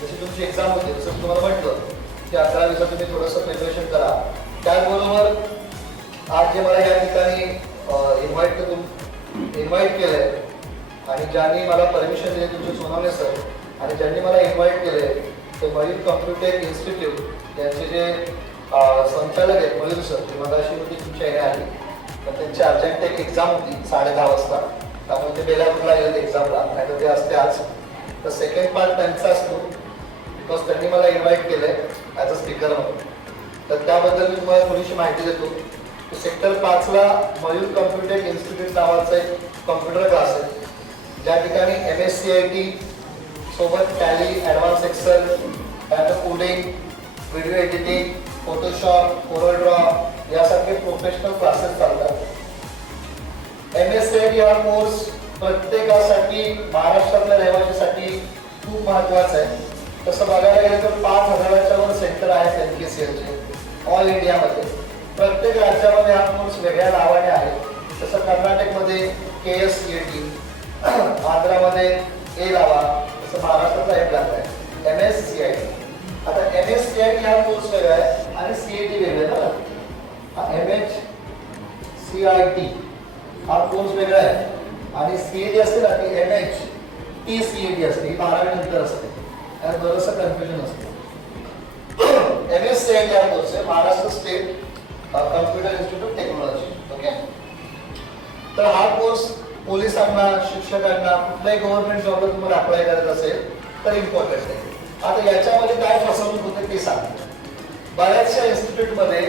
जशी तुमची एक्झाम होती जसं तुम्हाला म्हटलं की 11वीचं तुम्ही थोडंसं प्रिपरेशन करा. त्याचबरोबर आज जे मला या ठिकाणी इन्व्हाइट केलंय आणि ज्यांनी मला परमिशन दिली तुमचे सोनवणे सर आणि ज्यांनी मला इन्व्हाइट केलंय ते मयूर कॉम्प्युटर इन्स्टिट्यूट यांचे जे संचालक आहेत मयूर सर, ते मगाशी होती तुमच्या येणे आली तर त्यांची अर्जंट एक एक्झाम होती 10:30 वाजता, त्यामुळे ते बेलापूरला गेले एक्झामला, नाही तर ते असते आज. तर सेकंड पार्ट त्यांचा असतो बिकॉज त्यांनी मला इन्व्हाइट केलंय ॲज अ स्पीकर म्हणून. तर त्याबद्दल मी तुम्हाला थोडीशी माहिती देतो. सेक्टर 5ला मयूर कॉम्प्युटर इन्स्टिट्यूट नावाचा एक कॉम्प्युटर क्लास आहे ज्या ठिकाणी MSCIT सोबत टॅली, ॲडव्हान्स एक्सेल, त्यानंतर coding, video editing, Photoshop, Corel Draw यासारखे प्रोफेशनल क्लासेस चालतात. MSCIT हा कोर्स प्रत्येकासाठी, महाराष्ट्रातल्या रहिवाशासाठी खूप महत्त्वाचा आहे. तसं बघायला गेलं तर 5,000च्या वर सेंटर आहेत MPSCLचे ऑल इंडियामध्ये. प्रत्येक राज्यामध्ये हा कोर्स वेगळ्या नावाने आहे. जसं कर्नाटकमध्ये KSCET, आंध्रामध्ये A लावा, तसं महाराष्ट्राचा एक लागला आहे MSCIT. आता MSCIT हा कोर्स वेगळा आहे आणि CET वेगळा आहे ना. MHCIT हा कोर्स वेगळा आहे आणि CET असते ना ती MHTCET असते, ही 12वी नंतर असते आणि बरंचसं कन्फ्युजन असतं. MSCIT हा कोर्स आहे Maharashtra state computer institute technology. Okay, तर हा कोर्स पोलिसांना, शिक्षकांना, कुठल्याही गव्हर्नमेंट जॉबला तुम्हाला अप्लाय करायचं असेल तर इम्पॉर्टंट आहे. आता याच्यामध्ये काय फसवणूक होते ते सांगतो. बऱ्याचशा इन्स्टिट्यूटमध्ये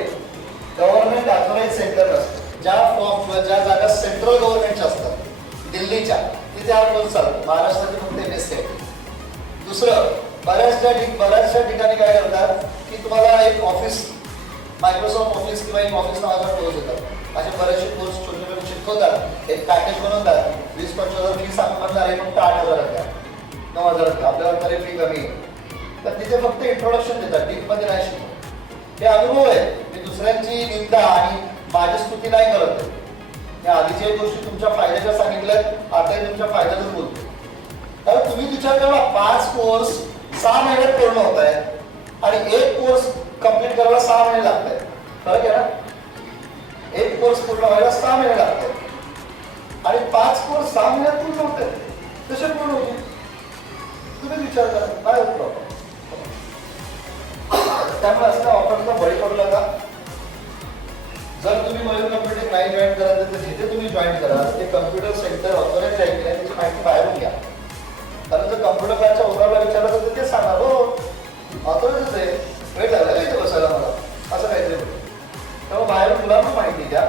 गव्हर्नमेंट ऑथोराइज सेंटर असतं. ज्या फॉर्म किंवा ज्या जागा सेंट्रल गव्हर्नमेंटच्या असतात दिल्लीच्या, तिथे हा कोर्स चालतो. महाराष्ट्राचे फक्त MSCIT. दुसरं, बऱ्याचशा ठिकाणी काय करतात की तुम्हाला एक ऑफिस, मायक्रोसॉफ्ट ऑफिस किंवा एक ऑफिस नावाचा कोर्स येतात. असे बरेचसे कोर्स छोटे छोटे शिकवतात, एक पॅकेज बनवतात, 20-25 हजार फी सांगणार आहे, फक्त 8,000 द्या, 9,000 द्या, आपल्याला तरी फी कमी आहे. तर तिथे फक्त इंट्रोडक्शन देतात, डीपमध्ये नाही शिकवत. हे अनुभव आहे, मी दुसऱ्यांची निंदा आणि माझी स्तुती नाही करत. या आधीच्या गोष्टी तुमच्या फायद्याच्या सांगितल्यात, आता तुमच्या फायद्यातच बोलतो. कारण तुम्ही विचार करा, 5 कोर्स 6 महिन्यात पूर्ण होत आहेत आणि एक कोर्स कंप्लीट करायला 6 महिने लागत आहेत. फरक आहे ना. एक कोर्स पूर्ण व्हायला 6 महिने लागतात जिथे तुम्ही जॉईन करा ते कम्प्युटर सेंटर ऑथोराइज आहे की नाही त्याची माहिती बाहेरून घ्या. कारण जर कम्प्युटर क्लासच्या ओनरला विचारलं तर ते सांगा हो ऑथोराइजच आहे, वेळ लागला का इथे बसायला मला, असं काहीतरी होतं. तेव्हा बाहेरून मुलांना माहिती द्या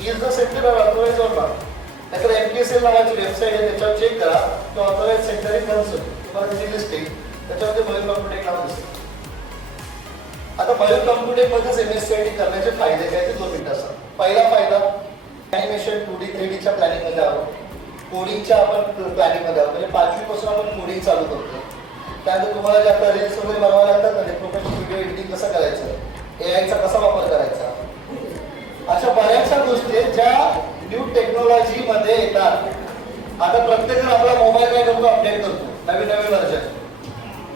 is the centre authorise or not. नाहीतर MPSL नावाची वेबसाईट आहे त्याच्यावर चेक करा की ऑथोराइज सेंटर इन कन्सर्न, तुम्हाला त्याची लिस्ट येईल, त्याच्यामध्ये मयूर कम्प्युटेक नाव दिसेल. आता मयूर कम्प्युटेक मध्येच MSCIT करण्याचे फायदे काय ते 2 मिनिटं असतात. पहिला फायदा ॲनिमेशन 2D 3Dच्या प्लॅनिंगमध्ये आहोत, कोडिंगच्या आपण प्लॅनिंगमध्ये आहोत, म्हणजे 5वी पासून आपण कोडिंग चालू करतो. त्यानंतर तुम्हाला जे आता रील्स वगैरे बनवायला लागतात ना ते प्रोफेशनल व्हिडिओ एडिटिंग कसं करायचं, AI चा कसा वापर करायचा, अशा बऱ्याचशा गोष्टी ज्या न्यू टेक्नॉलॉजी मध्ये येतात. आता प्रत्येकजण आपला मोबाईल काय करतो, अपडेट करतो नवीन नवीन व्हर्जन,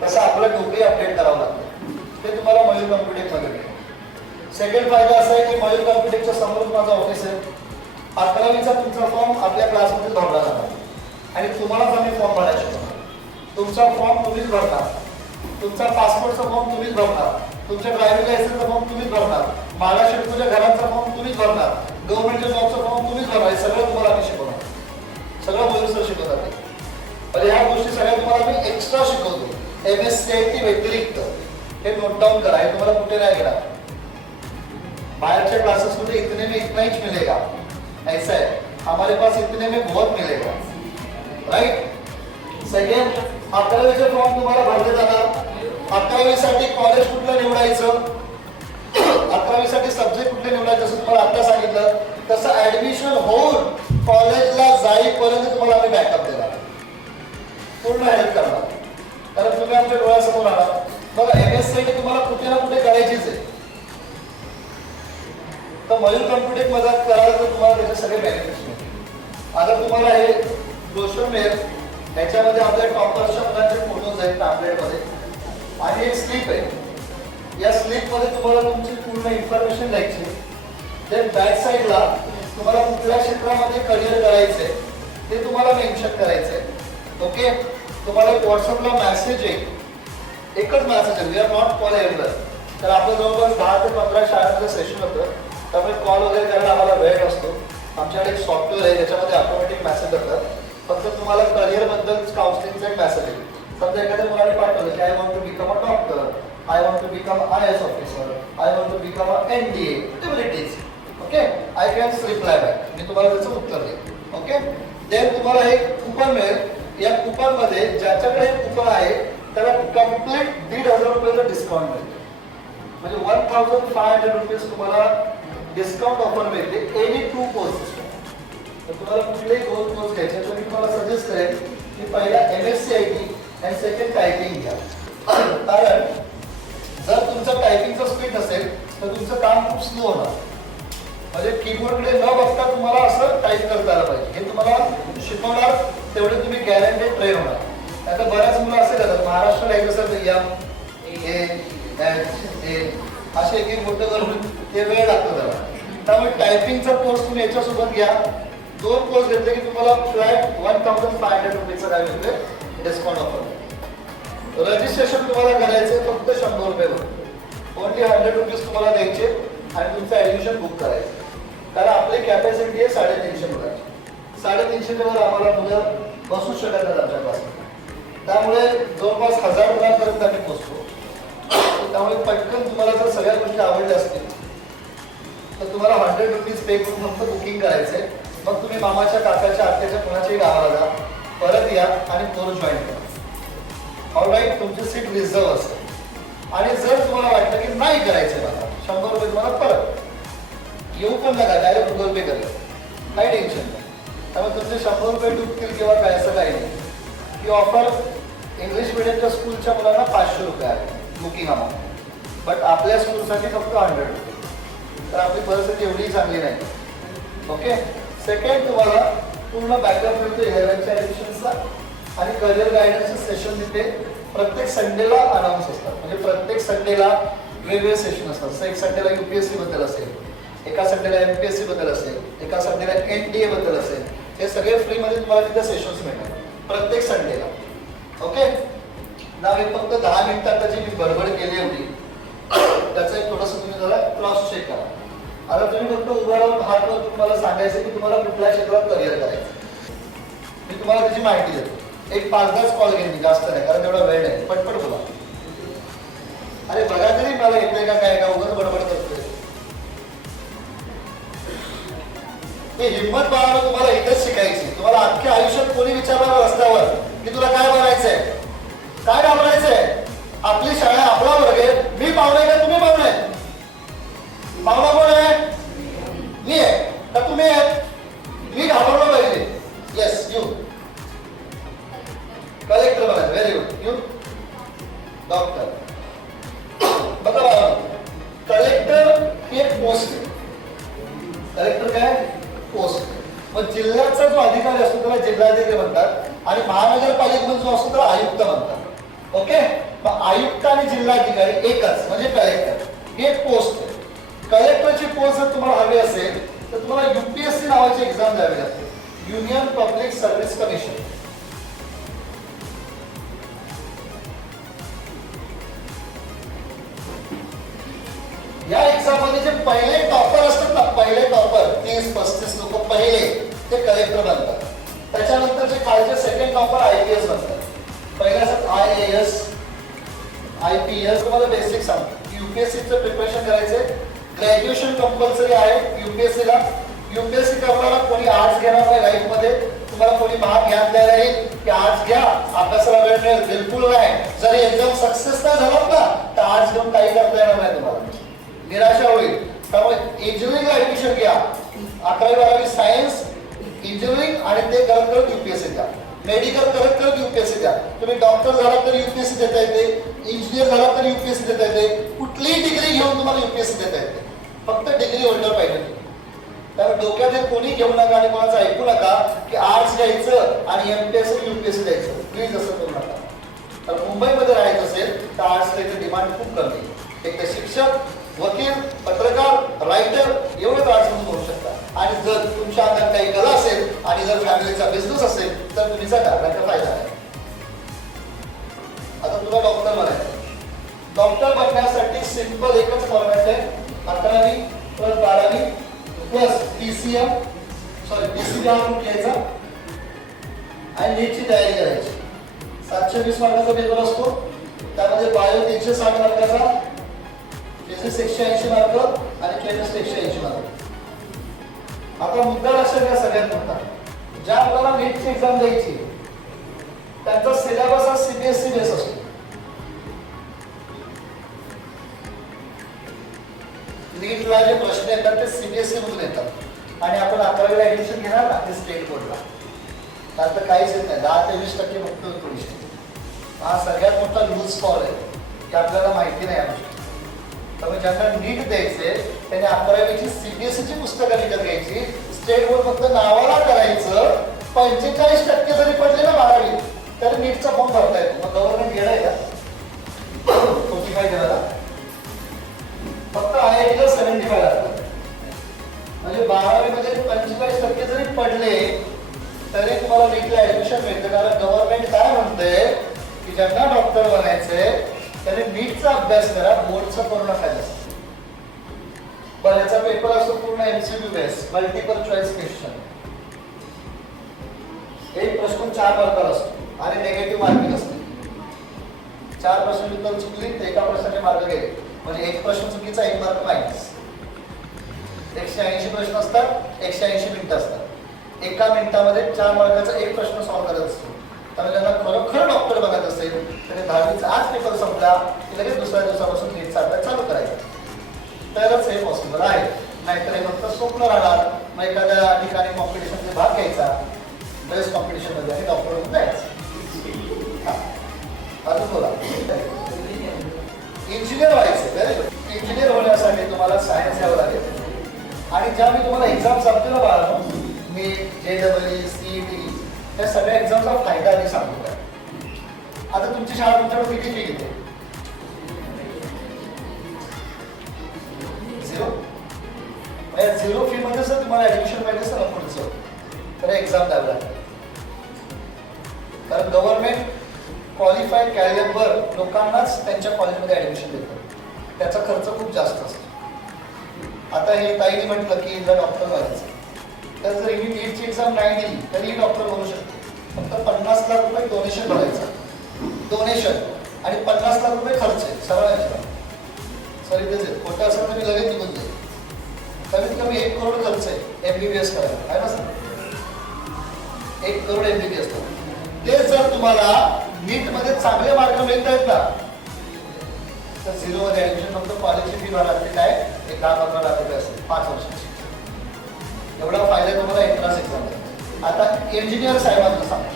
तसं आपलं डोकंही अपडेट करावं लागतं. ते तुम्हाला मयूर कम्प्युटेक मध्ये मिळेल. सेकंड फायदा असा आहे की मयूर कम्प्युटेकच्या समोर माझं ऑफिस आहे. 11वीचा तुमचा फॉर्म आपल्या क्लासमध्ये भरला जाणार आणि तुम्हालाच आम्ही फॉर्म भरायला शिकवणार. तुमचा फॉर्म तुम्हीच भरणार, तुमचा पासपोर्टचा फॉर्म तुम्हीच भरणार, तुमच्या ड्रायव्हिंग लायसन्सचा फॉर्म तुम्हीच भरणार, महाराष्ट्र तुमच्या घराचा फॉर्म तुम्हीच भरणार, गव्हर्नमेंटच्या जॉबचा फॉर्म तुम्हीच भरणार. हे सगळं तुम्हाला आम्ही शिकवणार, सगळं मयूर सर शिकवतात. म्हणजे ह्या गोष्टी सगळ्या तुम्हाला मी एक्स्ट्रा शिकवतो MSCIT व्यतिरिक्त. हे नोट डाउन करा, हे तुम्हाला कुठे नाही घेणार. बाहर के क्लासेस में इतने में इतना ही मिलेगा, ऐसा है. हमारे पास इतने में बहुत मिलेगा, राइट. सेकंड 11वीचे फॉर्म तुम्हाला भरले जाणार. 11वीसाठी कॉलेज कुठलं निवडायचं, 11वीसाठी सब्जेक्ट कुठले निवडायचं असं तुम्हाला आता सांगितलं. तसं ऍडमिशन होऊन कॉलेजला जाईपर्यंत तुम्हाला आम्ही बॅकअप देणार, पूर्ण हेल्प करणार. कारण तुम्ही आमच्या डोळ्यासमोर आहात. बघा MSCIT तुम्हाला कुठे ना कुठे करायचीच आहे. तर मयूर कम्प्युटेक मध्ये कराल तर तुम्हाला त्याचे सगळे बेनिफिट्स मिळतील. आता तुम्हाला हे ब्रोशर मिळेल, त्याच्यामध्ये आपल्या टॉपर्सच्या मुलांचे फोटोज आहेत पॅम्पलेटमध्ये आणि एक स्लिप आहे. या स्लिपमध्ये तुम्हाला तुमची पूर्ण इन्फॉर्मेशन द्यायची. देन बॅक साईडला तुम्हाला कुठल्या क्षेत्रामध्ये करिअर करायचंय ते तुम्हाला मेन्शन करायचंय. ओके. तुम्हाला व्हॉट्सअपला मेसेज येईल, एकच मेसेज आहे, we are not call everyone. तर आपलं जवळपास 10 ते 15 शाळांचं सेशन होतं, त्यामुळे कॉल वगैरे करायला आम्हाला वेळ नसतो. आमच्याकडे एक सॉफ्टवेअर आहे ज्याच्यामध्ये ऑटोमॅटिक मेसेज येतात. फक्त तुम्हाला करिअरबद्दल काउन्सिलिंगचा एक मेसेज येईल. समजा एखाद्या मुलाने पाठवलं की I want to become a doctor, I want to become IAS officer, I want to become a NDA, activities. Okay. I can reply back, मी तुम्हाला त्याचं उत्तर देईन. ओके. देन तुम्हाला एक कुपन मिळेल. या कुपन मध्ये ज्याच्याकडे कुपन आहे त्याला कम्प्लीट 1,500 रुपयाचं डिस्काउंट मिळते. म्हणजे 1,500 रुपीज तुम्हाला डिस्काउंट ऑफर मिळते एनी 2 कोर्सेस. तर तुम्हाला कुठलेही 2 कोर्स घ्यायचे तर मी तुम्हाला सजेस्ट करेन की पहिला MSCIT आणि सेकंड टायपिंग घ्या. कारण जर तुमचं टायपिंगचं स्पीड नसेल तर तुमचं काम खूप स्लो होणार. म्हणजे कीबोर्डकडे न बघता तुम्हाला असं टाईप करता आलं पाहिजे. हे तुम्हाला शिकवणार तेवढे तुम्ही गॅरंटेड ट्रेन होणार. आता बऱ्याच मुलं असे करतात महाराष्ट्र लाईक सर असे एक एक मोठं करून ते वेळ लागतो त्याला. त्यामुळे टायपिंगचा कोर्स तुम्ही याच्यासोबत घ्या. 2 कोर्स घेतले की तुम्हाला फ्लॅट 1,500 रुपयेचं काय मिळते डिस्काउंट ऑफर. रजिस्ट्रेशन तुम्हाला करायचं फक्त 100 रुपयावर. ओनली 100 रुपीज तुम्हाला द्यायचे आणि तुमचं ऍडमिशन बुक करायचं. कारण आपली कॅपॅसिटी आहे 350 मुलांची. 350च्या वर आम्हाला मुलं बसू शकत नाही आमच्या क्लासमध्ये. त्यामुळे जवळपास 1000 मुलांपर्यंत आम्ही पोहोचतो. त्यामुळे पटकन तुम्हाला जर सगळ्या गोष्टी आवडल्या असतील तर तुम्हाला 100 रुपीज पे करून फक्त बुकिंग करायचंय. मग तुम्ही मामाच्या काकाच्या आत्याच्या कोणाच्याही गावाला जा, परत या आणि कोर्स जॉईन करा. ऑलराईट. तुमची सीट रिझर्व असेल. आणि जर तुम्हाला वाटलं की नाही करायचं मला 100 रुपये तुम्हाला परत येऊ पण नका, डायरेक्ट गुगल पे करा, काही टेन्शन नाही. त्यामुळे तुमचे 100 रुपये डुबतील किंवा काय असं काही नाही. ही ऑफर इंग्लिश मिडियमच्या स्कूलच्या मुलांना 500 रुपये आहे बुकिंग अमाऊंट, बट आपल्या स्कूलसाठी फक्त 100 रुपये. तर आपली परिस्थिती एवढी चांगली नाही. ओके. सेकंड तुम्हाला पूर्ण बॅकअप मिळतो 11च्या ॲडमिशन्सला आणि करिअर गायडन्सचं सेशन तिथे प्रत्येक संडेला अनाऊन्स असतात. म्हणजे प्रत्येक संडेला वेगवेगळे सेशन असतात. एक संडेला UPSC बद्दल असेल, एका संडेला MPSC बद्दल असेल, एका संडेला NDA बद्दल असेल. हे सगळे फ्रीमध्ये तुम्हाला तिथे सेशन्स मिळतात प्रत्येक संडेला. ओके. ना मी फक्त 10 मिनिटात जी मी बडबड केली होती त्याचं एक थोडंसं तुम्ही जरा क्रॉस चेक करा. आता तुम्ही फक्त उभं राहून हात वर तुम्हाला सांगायचं की तुम्हाला कुठल्या क्षेत्रात करिअर करायचं. मी तुम्हाला त्याची माहिती देतो. एक 5-10 कॉल घेईन मी, जास्त नाही, कारण तेवढा वेळ नाही. पटपट बोला. अरे बघा तरी मला येतंय का काय, का उगाच बडबड करतोय. ही हिंमत बाळाला तुम्हाला इथेच शिकायची. तुम्हाला अख्ख्या आयुष्यात कोणी विचारणार रस्त्यावर की तुला काय बनायचंय, काय घाबरायचंय. आपली शाळा, आपला वर्ग आहे. मी पाहुणे का तुम्ही पाहुणे? पाहुणा कोण आहे? मी आहे का तुम्ही आहे? मी घाबरलो पाहिजे. येस, यू कलेक्टर बनायचं. Very good. You doctor. बघा बाळा, कलेक्टर ही एक पोस्ट आहे. कलेक्टर काय? पोस्ट. मग जिल्ह्याचा जो अधिकारी असतो त्याला जिल्हाधिकारी म्हणतात आणि महानगरपालिकेचा जो असतो त्याला आयुक्त म्हणतात. ओके. मग आयुक्त आणि जिल्हाधिकारी एकच, म्हणजे कलेक्टर. ही एक पोस्ट आहे. कलेक्टरची पोस्ट जर तुम्हाला हवी असेल तर तुम्हाला UPSC नावाची एक्झाम द्यावी लागते, युनियन पब्लिक सर्व्हिस कमिशन. या एक्झाम मध्ये जे पहिले टॉपर असतात ना, पहिले टॉपर 30-35 लोक पहिले ते कलेक्टर बनतात. त्याच्यानंतर जे खालचे सेकंड टॉपर IPS बनतात. पहिल्या IAS, IPS. तुम्हाला बेसिक सांगतो. UPSCचं प्रिपरेशन करायचंय. ग्रॅज्युएशन कंपल्सरी आहे UPSC ला. UPSC करणारा कोणी आर्ट्स घेणार नाही लाईफ मध्ये. तुम्हाला कोणी महाग ज्ञान द्यायला येईल की आर्ट्स घ्या, अभ्यासाला वेळ मिळेल, बिलकुल नाही. जरी एकदम सक्सेस नाही झालात ना तर आर्ट्स घेऊन काही करता येणार नाही तुम्हाला, निराशा होईल. त्यामुळे इंजिनिअरिंगला ऍडमिशन घ्या. 11वी-12वी सायन्स, इंजिनिअरिंग आणि ते करत करत UPSC द्या. मेडिकल करत करत UPSC द्या. तुम्ही डॉक्टर झाला तर UPSC देता येते, इंजिनियर झाला तर UPSC देता येते. कुठलीही डिग्री घेऊन तुम्हाला UPSC देता येते. फक्त डिग्री होल्डर पाहिजे. त्यामुळे डोक्यात हे कोणी घेऊ नका आणि कोणाचं ऐकू नका की आर्ट्स घ्यायचं आणि MPSC UPSC द्यायचं. प्लीज असं करू नका. तर मुंबईमध्ये राहायचं असेल तर आर्ट्स त्याची डिमांड खूप कमी आहे. एक तर शिक्षक, वकील, पत्रकार, रायटर एवढे आर्ट्समधून होऊ शकता. आणि जर तुमच्या अंगात काही कला असेल आणि जर फॅमिलीचा बिझनेस असेल तर तुम्ही जगा, त्याचा फायदा आहे. आता तुला डॉक्टर बनायचं. डॉक्टर बनण्यासाठी सिंपल एकच फॉर्मॅट आहे. 11वी प्लस 12वी प्लस PCM घ्यायचा आणि नीटची तयारी करायची. 720 मार्काचा पेपर असतो. त्यामध्ये बायो 360 मार्काचा, फिजिक्स 180 मार्क आणि केमिस्ट्री 180 मार्क. आता मुद्दा लक्षात घ्या सगळ्यात मोठा. ज्या मुलाला नीटची एक्झाम द्यायची त्यांचा सिलेबस हा CBSE बेस असतो. नीटला जे प्रश्न येतात ते CBSE मधून येतात आणि आपण 11वीला ऍडमिशन घेणार ना ते स्टेट बोर्डला, तर काहीच येत नाही. 10 ते 20% फक्त विषय. हा सगळ्यात मोठा लूज फॉल आहे की आपल्याला माहिती नाही आहे. त्यामुळे ज्यांना नीट द्यायचे त्यांनी 11वीची CBSEची पुस्तकं विकत घ्यायची. स्टेट बोर्ड फक्त नावाला करायचं. 45% जरी पडले ना 12वी तर नीटचा फॉर्म भरता येतो. मग गव्हर्नमेंट घेणार आहे का 45 देणार? फक्त IITला 75 लागतात. म्हणजे 12वी मध्ये 45% जरी पडले तरी तुम्हाला नीटला ऍडमिशन मिळतं. कारण गव्हर्नमेंट काय म्हणते की ज्यांना डॉक्टर बनायचंय त्याने नीटचा अभ्यास करा, बोर्डचा करू नका जास्त. बरं, याचा पेपर असतो पूर्ण MCQ base, multiple choice question. एक प्रश्न 4 मार्काला असतो आणि नेगेटिव्ह मार्किंग असते. 4 प्रश्न उत्तर चुकली तर एका प्रश्नाचे मार्क गेले. म्हणजे एक प्रश्न चुकीचा 1 मार्क मायनस. 180 प्रश्न असतात, 180 मिनिटं असतात. एका मिनिटामध्ये 4 मार्काचा एक प्रश्न सॉल्व्ह करत असतो. त्यामुळे ज्यांना खरोखर डॉक्टर बनायचं असेल तर 10वीचा आज पेपर संपला की लगेच दुसऱ्या दिवसापासून नीटचा अभ्यास चालू करायचा. तरच हे पॉसिबल आहे. नाहीतर हे फक्त स्वप्न राहणार. मग एखाद्या ठिकाणी कॉम्पिटिशनमध्ये भाग घ्यायचा, ड्रेस कॉम्पिटिशनमध्ये आणि डॉक्टर होऊन जायचं. अजून बोला. इंजिनियर व्हायचं. Very good. इंजिनियर होण्यासाठी तुम्हाला सायन्स घ्यावं लागेल. आणि ज्या मी तुम्हाला एक्झाम सांगतो ना बाळा, नीट, JEE, CET, त्या सगळ्या एक्झामचा फायदा मी सांगतो. आता तुमची शाळा तुमच्याकडे किती फी घेते? 0. म्हणजे 0 फी मध्ये जर तुम्हाला ऍडमिशन पाहिजे असेल ना पुढचं तर एक्झाम द्यावी लागते. कारण गव्हर्नमेंट क्वालिफाईड कॅलिबर लोकांनाच त्यांच्या कॉलेजमध्ये ऍडमिशन देतं. त्याचा खर्च खूप जास्त असतो. आता हे ताईने म्हटलं की जर डॉक्टर व्हायचं तर जर ही नीटची एक्झाम नाही दिली तरी डॉक्टर होऊ शकते. फक्त 50 लाख रुपये डोनेशन भरायचं, डोनेशन, आणि 50 लाख रुपये खर्च आहे. सरळ सर इथेच आहे, खोटं असेल तर मी लगेच निघून जाईल. कमीत कमी 1 करोड खर्च आहे MBBS करायला, आहे ना सर? 1 करोड MBBS. ते जर तुम्हाला नीटमध्ये चांगले मार्क मिळत आहेत ना तर 0 मध्ये ऍडमिशन फक्त कॉलेजची फी भरा लागते. काय 10-15 लाख रुपये असते 5 वर्षाची. एवढा फायदा तुम्हाला एंट्रन्स एक्झाम आहे. आता इंजिनियर साहेबांना सांगा,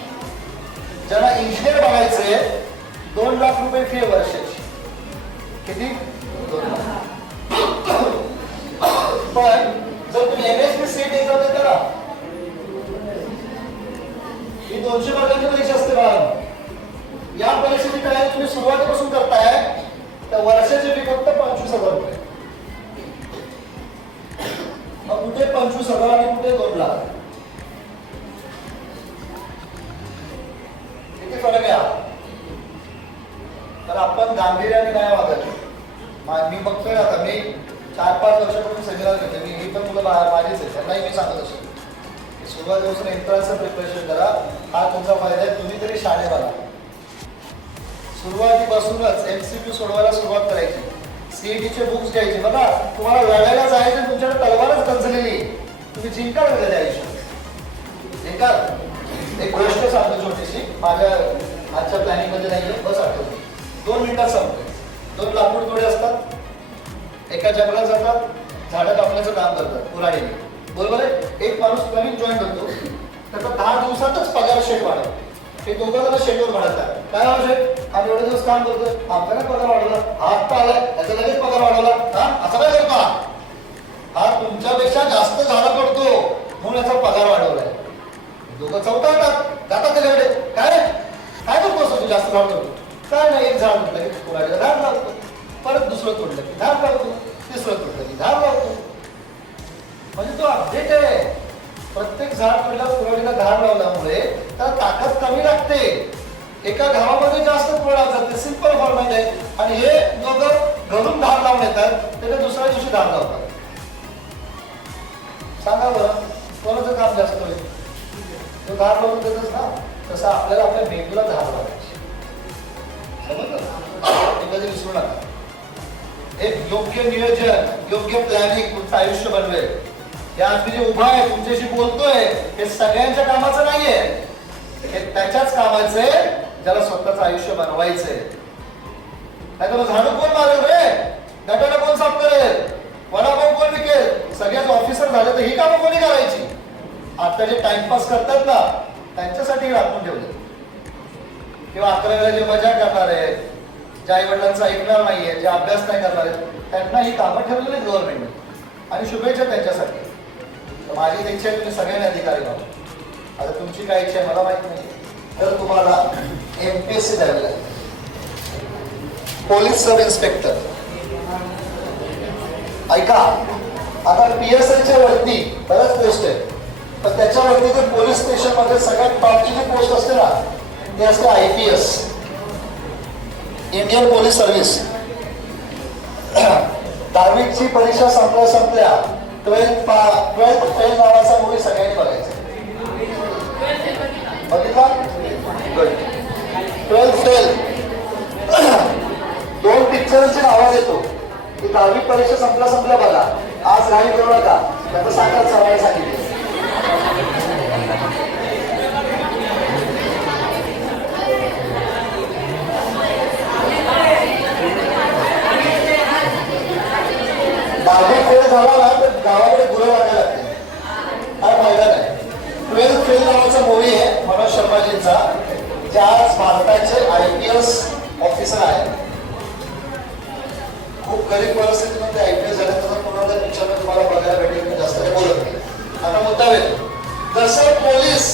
ज्याला इंजिनियर बनायचे 2 लाख रुपये फी वर्षाची. किती? 2 लाख. पण जर तुम्ही MSc सीट एक्झाम देता ना ही 200 मार्कांची परीक्षा असते बाळा. या परीक्षेची तयारी तुम्ही सुरुवातीपासून करताय तर वर्षाची फी फक्त 25,000 रुपये. मग कुठे 25,000 आणि कुठे 2 लाख? किती फरक आहे? तर आपण गांभीर्याने नाही वागत. मी बघतोय आता, मी 4-5 वर्षापासून सेमिनार घेते. मी ही पण मुलं माझीच आहे, त्यांनाही मी सांगत असतो की सुरुवातीपासून एंट्रन्सचं प्रिपरेशन करा. हा तुमचा फायदा आहे. तुम्ही तरी शाळे बघा. सुरुवातीपासूनच MCQ सोडवायला सुरुवात करायची. CETचे बुक्स घ्यायचे. बघा तुम्हाला लढायला जायचं, तुमच्याकडे तलवारच गंजलेली, तुम्ही जिंकाल का त्याच्या आयुष्यात? जिंकाल. एक गोष्ट सांगतो छोटीशी, माझ्या आजच्या प्लॅनिंग मध्ये नाहीये, बस आठवते. 2 मिनिटात सांगतो. 2 लाकूड तोडे असतात, एका जंगलात जातात, झाडं कापण्याचं काम करतात पुराणीने, बरोबर आहे? एक माणूस नवीन जॉईन करतो, त्याचा 10 दिवसातच पगार शेट वाढतो. हे दोघं जण शेटवर वाढतात. काय आवश्यक? आम्ही एवढे दिवस काम करतोय, आमचा काय पगार वाढवला, हात आलाय त्याचा लगेच पगार वाढवला. हा असं काय करतो? हा तुमच्यापेक्षा जास्त झाडं पडतो म्हणून याचा पगार वाढवलाय. दोघं चौकातात, जातात त्याच्याकडे. काय काय करतो असं तू जास्त झाड करतो? काय नाही, एक झाड तुटलं की कुणाला झाड लावतो, परत दुसरं तोडलं की झाड लावतो, तिसरं तोडलं की झाड लावतो. म्हणजे तो अपडेट आहे. प्रत्येक झाड तोडल्यावर कुणाला झाड लावल्यामुळे त्याला ताकद कमी लागते. एका घरामध्ये जास्त फळ लावतात, ते सिंपल फॉर्मॅट आहे. आणि हे दोघं घरून झाड लावून येतात, त्याच्या दुसऱ्या दिवशी झाड लावतात. सांगा बरं कोणाचं काम जास्त होईल? तो झाड लावून देतच ना. तसं आपल्याला आपल्या मेंदूला झाड लावायचे. कधी विसरू नका. एक योग्य नियोजन, योग्य प्लॅनिंग तुमचं आयुष्य बनवेल. या आज मी जे उभा आहे तुमच्याशी बोलतोय हे सगळ्यांच्या कामाचं नाहीये, हे त्याच्याच कामाचं आहे ज्याला स्वतःचं आयुष्य बनवायचंय. नाही तर झाडू कोण मारेल रे? गटाला कोण साफ करेल? वडापाव कोण विकेल? सगळ्याच ऑफिसर झाले तर ही कामं कोणी करायची? आता जे टाइमपास करतात ना त्यांच्यासाठी राखून ठेवले. किंवा 11वीला जे मजा करणार आहेत, ज्या आई वडिलांचं ऐकणार नाहीये, जे अभ्यास नाही करणार आहेत, त्यांना ही कामं ठेवलेली आहेत गव्हर्नमेंटने. आणि शुभेच्छा त्यांच्यासाठी. तर माझी इच्छा आहे तुम्ही सगळ्यांनी अधिकारी व्हा. आता तुमची काय इच्छा आहे मला माहित नाही. तर तुम्हाला MPSC द्यावी लागेल, पोलीस सब इन्स्पेक्टर. ऐका, आता PSIच्या वरती बऱ्याच पोस्ट आहे, पण त्याच्यावरती ते पोलीस स्टेशन मध्ये सगळ्यात टॉपची जी पोस्ट असते ना ती असते IPS, इंडियन पोलीस सर्व्हिस. 10वीची परीक्षा संपल्या 12th फेल नावाचा मूवी सगळ्यांनी बघायचा. बघितला? गुड. 12th फेल 2 पिक्चरची नावं देतो की 10वी परीक्षा संपल्या बघा. आज नाही करू नका, त्याचं सांगा सरांनी सांगितलं. झाला ना तर गावाकडे गुरं लागायला लागते. काय फायदा नाही. 12th फेल नावाचा मूवी आहे मनोज शर्माजींचा, जे आज भारताचे IPS ऑफिसर आहेत. खूप गरीब परिस्थितीमध्ये IPS झाले, त्याचा पूर्ण पिक्चर में तुम्हाला बघायला भेटेल. मी जास्त काही बोलत नाही. आता मुद्दा वेळ जसं पोलीस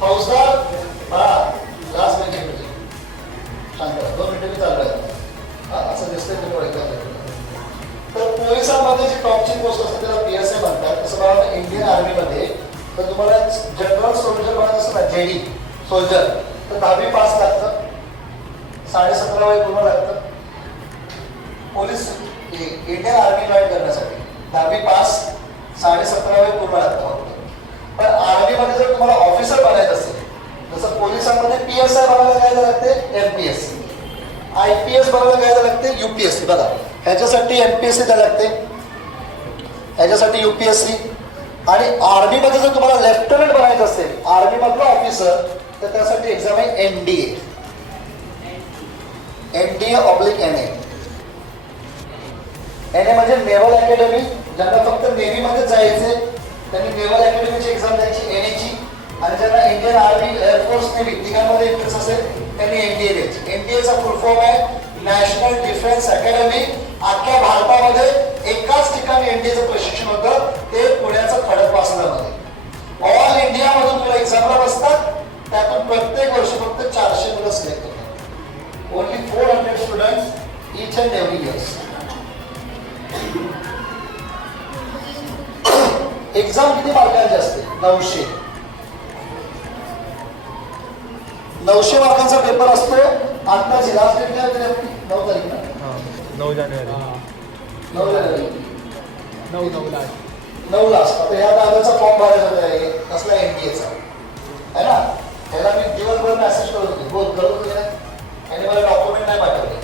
फौजदार लास्ट मिनिट शांत 2 मिनिटं मी चालू आहे असं दिसतंय तुम्ही ओळखलं. तर पोलिसांमध्ये जी टॉपची पोस्ट असते त्याला PSI म्हणतात. तसं बघा इंडियन आर्मीमध्ये तर तुम्हाला जनरल सोल्जर बनायचं असतं ना, JD सोल्जर, तर 10वी पास लागतं, 17.5 वय पूर्ण लागतं. पोलीस इंडियन आर्मी जॉईन करण्यासाठी 10वी पास 17.5 पूर्ण लागतं फक्त. पण आर्मीमध्ये जर तुम्हाला ऑफिसर बनायचं असेल, जसं पोलिसांमध्ये PSI बनायला काय लागते, MPSC. IPS बनायला काय लागते, UPSC. बघा ह्याच्यासाठी MPSC द्यायला लागते, ह्याच्यासाठी UPSC. आणि आर्मीमध्ये जर तुम्हाला लेफ्टनंट बनायचं असेल, आर्मी मधलं ऑफिसर, तर त्यासाठी एक्झाम आहे NDA. NDA/NA. NA म्हणजे नेव्हल अकॅडमी. ज्यांना फक्त नेव्ही मध्ये जायचे त्यांनी नेव्हल अकॅडमीची एक्झाम द्यायची, NA ची. आणि ज्यांना इंडियन आर्मी, एअरफोर्स, नेव्ही तिघांमध्ये इंटरेस्ट असेल त्यांनी NDA द्यायची. NDAचा फुल फॉर्म आहे नॅशनल डिफेन्स अकॅडमी. अख्ख्या भारतामध्ये एकाच ठिकाणी NDAचं प्रशिक्षण होतं, ते पुण्याचं खडकवासलामध्ये. ऑल इंडियामधून मुलं एक्झामला बसतात, त्यातून प्रत्येक वर्षी फक्त 400 मुलं सिलेक्ट होतात. Only 400 students each and every years. Exam किती मार्कांची असते, 900 मार्कांचा पेपर असतो. आत्ताची लास्ट डेट काय होती, 9 तारीख ना, 9 जानेवारी 9 लास्ट. आता या दादाचा फॉर्म भरायचा आहे, कसला NDAचा आहे ना. त्याला मी दिवसभर मेसेज करत होते, बोल करत होते ना, आणि मला डॉक्युमेंट नाही पाठवले.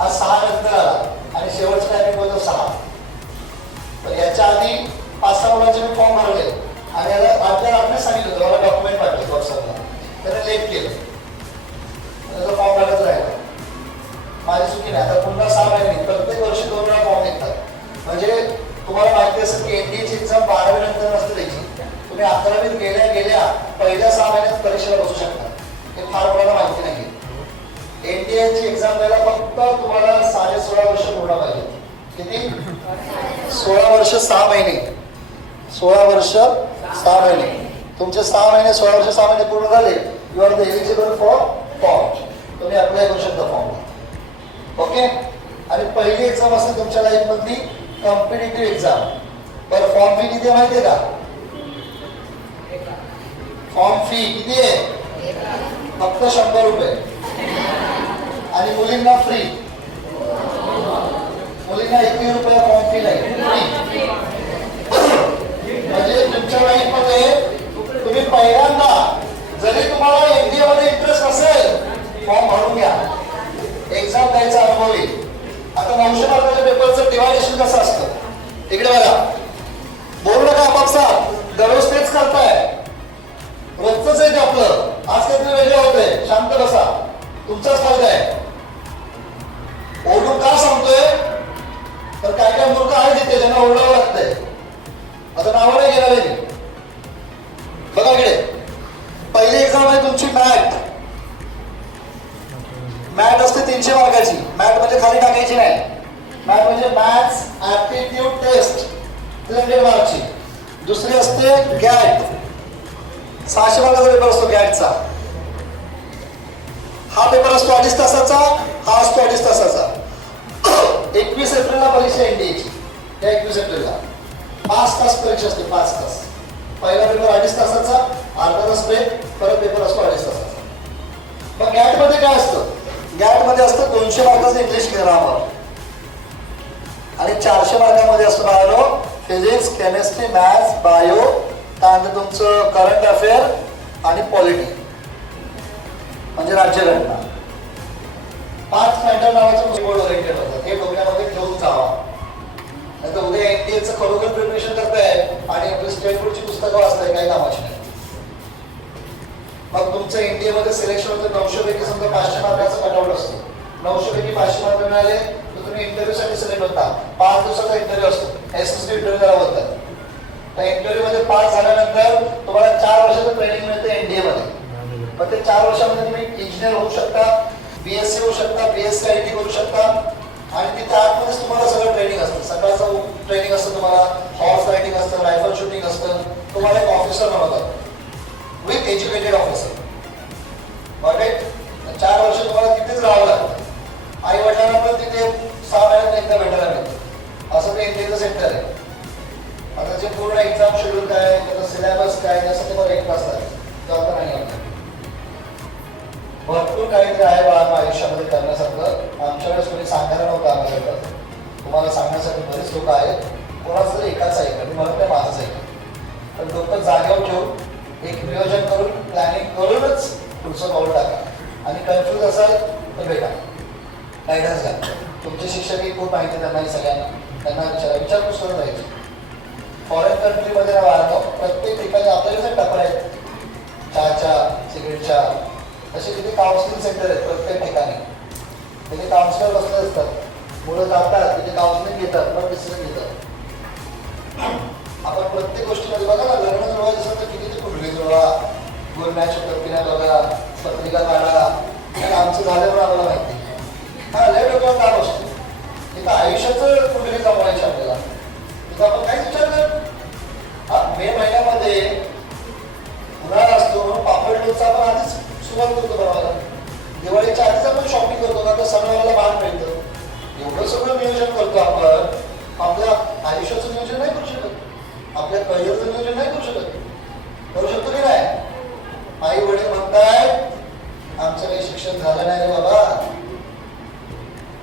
आज 6 नंतर आला आणि शेवटचा टायमिंग होतं 6. तर याच्या आधी 5-6 मुलांचे मी फॉर्म भरले आणि याला आपल्याला सांगितलं होतं मला डॉक्युमेंट पाठवले व्हॉट्सअपला. त्याने लेट केलं, त्याचा फॉर्म भरायचा राहिला. माझी चुकी नाही. आता पुन्हा 6 महिने, प्रत्येक वर्षी 2 वेळा फॉर्म निघतात. म्हणजे तुम्हाला माहिती असेल की NDAची एक्झाम 12वी नंतर नसते द्यायची. तुम्ही 11वीत गेल्या पहिल्या 6 महिन्यात परीक्षेला बसू शकता. हे फार कोणाला माहिती नाही. NDAची एक्झाम द्यायला फक्त तुम्हाला 16.5 वर्ष पूर्ण पाहिजे. किती? 16 वर्ष 6 महिने. 16 वर्ष 6 महिने. तुमचे 6 महिने 16 वर्ष 6 महिने पूर्ण झाले, you are the eligible for form. तुम्ही अप्लाय करू शकता फॉर्म. ओके. आणि पहिली एक्झाम असेल तुमच्या लाईफ मधली कॉम्पिटिटिव्ह एक्झाम. तर फॉर्म फी किती आहे माहिती आहे का? फॉर्म फी किती आहे? फक्त 100 रुपये. आणि मुलींना फ्री. मुलींना 21 रुपये फॉर्म फी नाही, फ्री. म्हणजे तुमच्या लाईफ मध्ये तुम्ही पहिल्यांदा, जरी तुम्हाला NDA मध्ये इंटरेस्ट असेल, फॉर्म भरून घ्या, एक्झाम द्यायचा अनुभव येईल. आता 900 मार्काच्या पेपरचं डिवायडेशन कसं असतं, इकडे बघा. बोलू नका आपापसात, दररोज तेच करताय, रोजच आहे ते आपलं. आज काहीतरी वेगळं होतंय, शांत बसा, तुमचाच फायदा आहे. ओरडून का सांगतोय, तर काय काय मूर्ख आहे तिथे ज्यांना ओरडावं लागतंय. आता नावं नाही घेणार आहे. बघा इकडे, पहिली एक्झाम आहे तुमची मॅट. मॅट असते 300 मार्काची. मॅट म्हणजे खाली टाकायची नाही. मॅट म्हणजे मॅथ्स ऍप्टिट्यूड टेस्ट 300 मार्कची. दुसरी असते गॅट, 600 मार्काचा पेपर असतो गॅटचा. हा पेपर असतो 2.5 तासाचा, हा असतो 2.5 तासाचा. 21 एप्रिलला परीक्षा NDAची. त्या 21 एप्रिलला 5 तास परीक्षा असते, 5 तास. पहिला पेपर 2.5 तासाचा, अर्धा तास ब्रेक, परत पेपर असतो 2.5 तासाचा. मग गॅट मध्ये काय असतं, गॅट मध्ये असतं 200 मार्काचं इंग्लिश ग्रामर आणि 400 मार्कामध्ये असतं bio, physics, chemistry, maths, bio, त्यानंतर तुमचं करंट अफेअर आणि पॉलिटी म्हणजे राज्यघटना. 5 मॅटर नावाचं बोर्ड ओरिएंटेड होतं, हे डोक्यामध्ये ठेवून जावा. नाही तर उद्या NDAचं खरोखर प्रिपरेशन करताय आणि आपली स्टेट बोर्डची पुस्तकं वाचताय, काही कामाची नाही. मग तुमचं NDA मध्ये सिलेक्शन होतं, 900 पैकी समजा 500 मार्काचा कटआउट असतो. 900 पैकी 500 मार्क मिळाले तर तुम्ही इंटरव्ह्यू साठी सिलेक्ट होता. 5 दिवसाचा इंटरव्ह्यू असतो, SSB इंटरव्ह्यू त्याला बोलतात. त्या इंटरव्ह्यू मध्ये पास झाल्यानंतर तुम्हाला 4 वर्षाचं ट्रेनिंग मिळते NDA मध्ये. मग ते 4 वर्षामध्ये तुम्ही इंजिनियर होऊ शकता, BSc होऊ शकता, BSc IT करू शकता. आणि तिथे आतमध्येच तुम्हाला सगळं ट्रेनिंग असतं. सकाळचं ट्रेनिंग असतं तुम्हाला, हॉर्स रायडिंग असतं, रायफल शूटिंग असतं. तुम्हाला एक ऑफिसर बनवतात विथ एज्युकेटेड ऑफिसर. बघा 4 वर्ष तुम्हाला तिथेच राहावं लागतं. आई वडिलांना पण तिथे 6 महिन्यात एकदा भेटायला मिळतं. असं ते NDAचं सेंटर आहे. आता जे पूर्ण एक्झाम शेड्यूल काय, त्याचा सिलेबस काय, त्यासाठी मला 1 तास लागेल. जाता नाही आमच्या भरपूर काहीतरी आहे बाळा आयुष्यामध्ये करण्यासारखं. आमच्या वेळेस कोणी सांगायला नव्हतं आम्हाला. तुम्हाला सांगण्यासाठी बरेच लोक आहेत. कोणाचं एकाच ऐका, मी म्हणत नाही माझंच ऐका, पण डोकं जागेवर ठेवून एक नियोजन करून प्लॅनिंग करूनच पुढचं पाऊल टाका. आणि कन्फ्यूज असाल तर भेटा, गायडन्स घ्या. तुमचे शिक्षकही खूप माहिती त्यांनाही सगळ्यांना, त्यांना विचारपूस करत राहायची. फॉरेन कंट्रीमध्ये वाढतो प्रत्येक ठिकाणी आपल्याकडे टपर आहेत चहाच्या, सिगरेटच्या, तसे तिथे काउन्सिलिंग सेंटर आहेत प्रत्येक ठिकाणी. तिथे काउन्सिलर बसले असतात, मुलं जातात तिथे काउन्सिलिंग घेतात, मग डिसिजन घेतात. आपण प्रत्येक गोष्टीमध्ये बघा ना, लग्न जुळवायचं असेल तर किती ते कुठली जुळवा, गुरण्याच्या पत्रिका बघा, पत्रिका काढा, आमचं झाल्यावर आम्हाला माहिती. हा लय डोक्यावर काम असतो. तिथं आयुष्याचं कुठली जमवायची आपल्याला, तिथं आपण काहीच विचार करत. हा मे महिन्यामध्ये उन्हाळा असतो म्हणून पापड लोणचं आपण आधीच सुरुवात करतो बनवायला. दिवाळीच्या आधीच आपण शॉपिंग करतो का, तर सणावाराला भाग मिळतं. एवढं सगळं नियोजन करतो आपण, आपल्या आयुष्याचं नियोजन नाही करू शकत, आपल्या करिअरचं नियोजन नाही करू शकत. करू शकतो की नाही? आई वडील म्हणताय आमचं काही शिक्षण झालं नाही रे बाबा,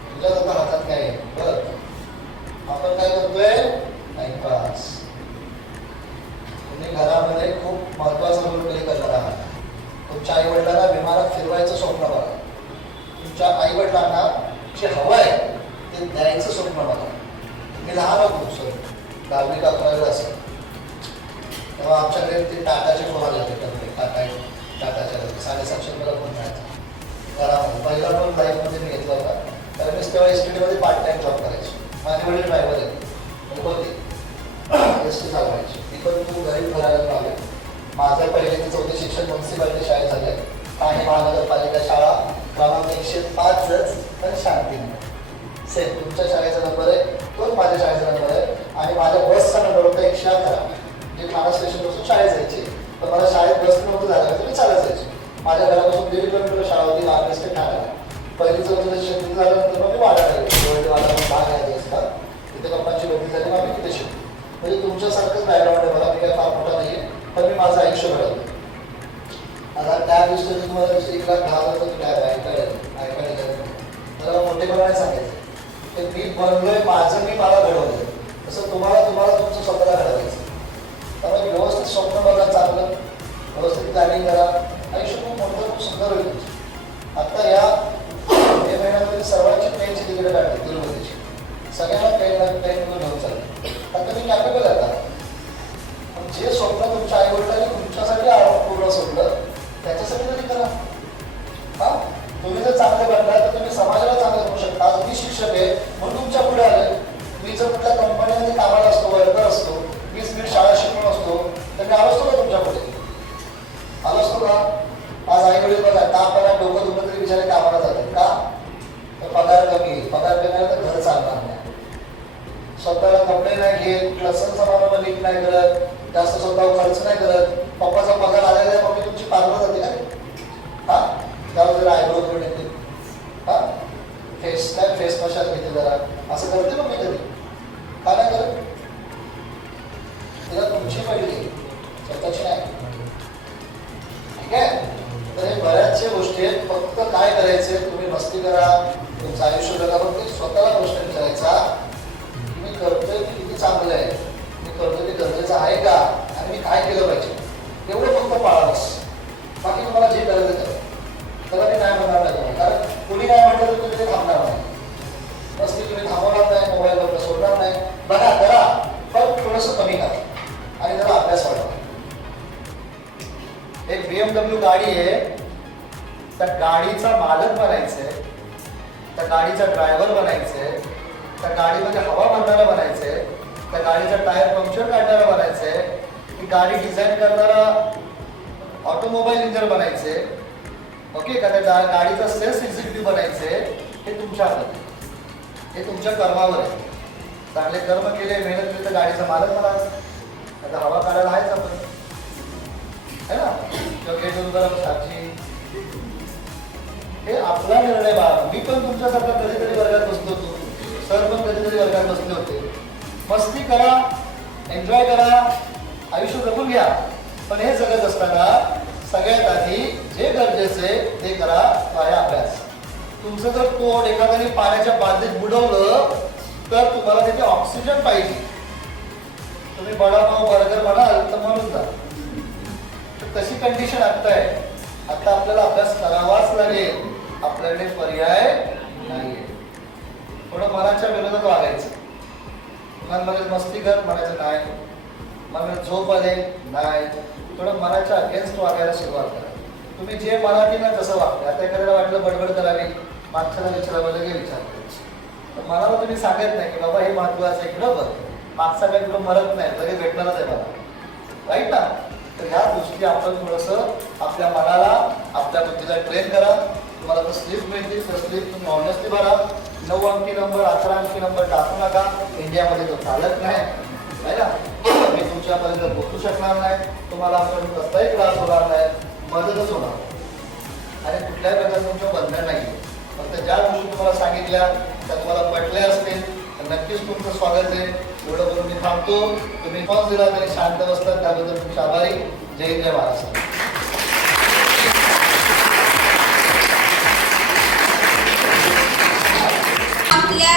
तुझ्या आता हातात काय बघ. आपण काय करतोय? टाइमपास. तुम्ही घरामध्ये खूप महत्वाचा रोल प्ले करणार आहात. तुमच्या आई वडिलांना विमानात फिरवायचं स्वप्न बघा, तुमच्या आई वडिलांना जे हवं आहे ते द्यायचं स्वप्न बघा. मी लहान होतो सर, 10वी का 11वी असेल तेव्हा आमच्याकडे ते टाटाचे फोन आले होते. टाटाच्या 750 मला फोन मिळायचा घरामध्ये. पहिला फोन लाईफमध्ये मी घेतला होता, कारण मी तेव्हा एस टी टीमध्ये पार्ट टाइम जॉब करायचो. माझे वडील ड्रायव्हर आहेत, होते एस टी चालवायची. मी पण खूप गरीब घराला आले. माझं पहिले ते 4थं शिक्षण म्युन्सिपालिटी शाळेत झालं आहे, ठाणे महानगरपालिका शाळा क्रमांक 105 पण शांतीनगर. सेम तुमच्या शाळेचा नंबर आहे तोच माझ्या शाळेचा नंबर आहे. आणि माझ्या बसचा नंबर होता 111, जे ठाणा स्टेशनपासून शाळेत जायची. तर मला शाळेत बस नव्हतं झालं तर मी चालत जायची. माझ्या घरापासून 1.5 किलोमीटर शाळा होती, महाराष्ट्र ते ठाण्याला. पहिली 4थं शिक्षण झाल्यानंतर मग मी वाढायला गेलो. वाढा भाग घ्यायचे असतात, तिथे पप्पांची बदली झाली, मग मी तिथे शिकलो. म्हणजे तुमच्यासारखंच बॅकग्राऊंड आहे मला, मी काय फार मोठा नाही आहे, पण मी माझं आयुष्य घडवलं. आता त्या दिवशी तुम्हाला 1,10,000 तुम्ही ऐकायला मला मोठेपणाने सांगायचं ते मी बनलोय माझं, मी मला घडवलं. तसं तुम्हाला तुमचं स्वतःला घडवायचं. त्यामुळे व्यवस्थित स्वप्न बघा, चांगलं व्यवस्थित प्लॅनिंग करा. आयुष्य खूप मोठं, खूप सुंदर होईल. आता या मे महिन्यामध्ये सर्वांची ट्रेनची तिकीट काढली तिरुपतीची, सगळ्यांना ट्रेन घेऊन चालली. आता मी कॅपेबल आहे आता. जे स्वप्न तुमच्या आई वडिलांनी तुमच्यासाठी पूर्ण सोडलं त्याच्यासाठी तरी करा. हा तुम्ही जर चांगले बनला तर तुम्ही समाजाला चांगलं करू शकता. आज मी शिक्षक आहे म्हणून तुमच्या पुढे आले. मी जर कुठल्या कंपनीमध्ये कामाला असतो, वर्कर असतो, 20 मिनिट शाळा शिकून असतो, तर मी आलो असतो का तुमच्या पुढे? आलो असतो का? आज आई वडील बघा का आपल्याला डोकं दुखलं तरी विचारे कामाला जातात का? तर पगार कमी, पगार कमी तर घर चालणार नाही. स्वतःला कपडे नाही घेत, लसण समारंभ नीट नाही करत, जास्त स्वतः खर्च नाही करत. पप्पाचा पगार आलेला आहे, मम्मी तुमची पार्लर जाते का? हा त्यावर जरा आयब्रो करून येते, हा फेस मशाज घेते जरा, असं करते मम्मी कधी? का नाही करत? तिला तुमची पडली, स्वतःची नाही. ठीक आहे? तर हे बऱ्याचशा गोष्टी आहेत. फक्त काय करायचे, तुम्ही मस्ती करा, तुमचं आयुष्य बघा, फक्त स्वतःला प्रश्न विचारायचा मी करतोय ते किती चांगलं आहे, मी करतोय ते गरजेचं आहे का, आणि मी काय केलं पाहिजे, एवढं फक्त पाळा बस. बाकी तुम्हाला जे करायचं करा. त्याला मी नाही म्हणणार नाही तुम्हाला, कारण कुणी काय म्हटलं तर तुम्ही ते थांबणार नाही. मस्ती तुम्ही थांबवणार नाही, मोबाईलवर सोडणार नाही. बघा करा, पण थोडंसं कमी करा आणि जरा अभ्यास वाढवा. एक BMW गाडी आहे, त्या गाडीचा मालक बनायचंय, त्या गाडीचा ड्रायव्हर बनायचंय, त्या गाडीमध्ये हवा भरणारा बनायचंय, त्या गाडीचा टायर पंक्चर काढणारा बनायचंय, ती गाडी डिझाईन करणारा ऑटोमोबाईल इंजिनियर बनायचे. ओके का? त्या गाडीचा सेल्स एक्झिक्युटिव्ह बनायचे. हे तुमच्या हातात आहे, हे तुमच्या कर्मावर आहे. चांगले कर्म केले, मेहनत केली तर गाडीचा मालक बना. आता हवा काढायला आहेच आपण, है ना? किंवा गेट गरम साची, हे आपला निर्णय बा. मी पण तुमच्यासारखा कधीतरी वर्गात बसलो होतो, सर पण कधीतरी वर्गात बसले होते. मस्ती करा, एन्जॉय करा, आयुष्य जगून घ्या. पण हे जगत असताना सगळ्यात आधी जे गरजेचे ते करा, आहे अभ्यास. तुमचं जर तोंड एखाद्याने पाण्याच्या बादलीत बुडवलं तर तुम्हाला तिथे ऑक्सिजन पाहिजे. तुम्ही वडापाव बर्गर म्हणाल तर म्हणून जा. तर तशी कंडिशन आता आहे. आता आपल्याला अभ्यास करावाच लागेल, आपल्याकडे पर्याय नाहीये. थोडं मनाच्या विरोधात वागायचं. मनामध्ये मस्ती कर म्हणायचं नाही, मनामध्ये झोप आले नाही, थोडं मनाच्या अगेन्स्ट वागायला सुरुवात करा. तुम्ही जे मनात ना तसं वागता. आता एखाद्याला वाटलं बडबड करावी, मागच्याला विचारावं, लगे विचार करायचे. तर मनाला तुम्ही सांगत नाही की बाबा हे महत्वाचं आहे, इकडं बघ मागचा काही तुला मरत नाही, लगेच भेटणारच आहे मला, राईट ना. तर ह्या गोष्टी आपण थोडंसं आपल्या मनाला, आपल्या बुद्धीला ट्रेन करा. तुम्हाला तर स्लिप मिळतील, तर स्लिप तुम्ही ऑनेस्टली भरा. 9 अंकी नंबर, 11 अंकी नंबर टाकू नका. इंडियामध्ये तो चालत नाही, आहे ना. मी तुमच्यापर्यंत पोहोचू शकणार नाही, तुम्हाला आपण कसलाही त्रास होणार नाही, मदतच होणार आणि कुठल्याही प्रकारचं तुमचं बंधन नाही. फक्त ज्या गोष्टी तुम्हाला सांगितल्या त्या तुम्हाला पटल्या असतील तर नक्कीच तुमचं स्वागत आहे. एवढं बोलून मी थांबतो. तुम्ही रिस्पॉन्स दिला तरी शांत बसतात, त्याबद्दल तुमचे आभारी. जय हिंद, जय महाराष्ट्र. आपल्या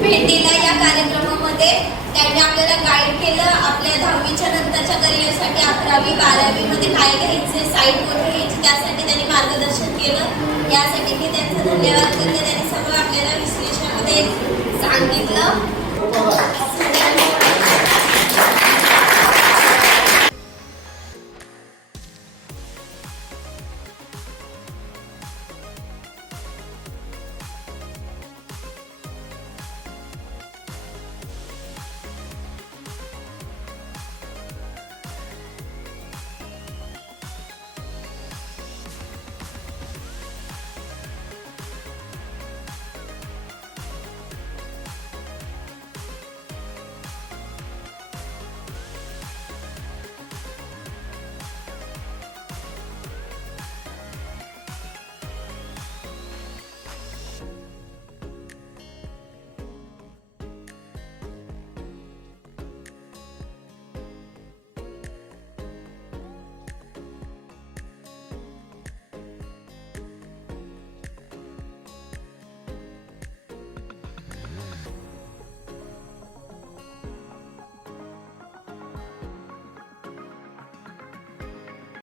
भेटीला या कार्यक्रमामध्ये त्यांनी आपल्याला गाईड केलं. आपल्या 10वीच्या नंतरच्या करिअरसाठी 11वी 12वी मध्ये काय घ्यायचे, साईड कोणती घ्यायची, त्यासाठी त्यांनी मार्गदर्शन केलं. यासाठी मी त्यांचं धन्यवाद करते. त्यांनी सगळं आपल्याला विश्लेषणामध्ये सांगितलं.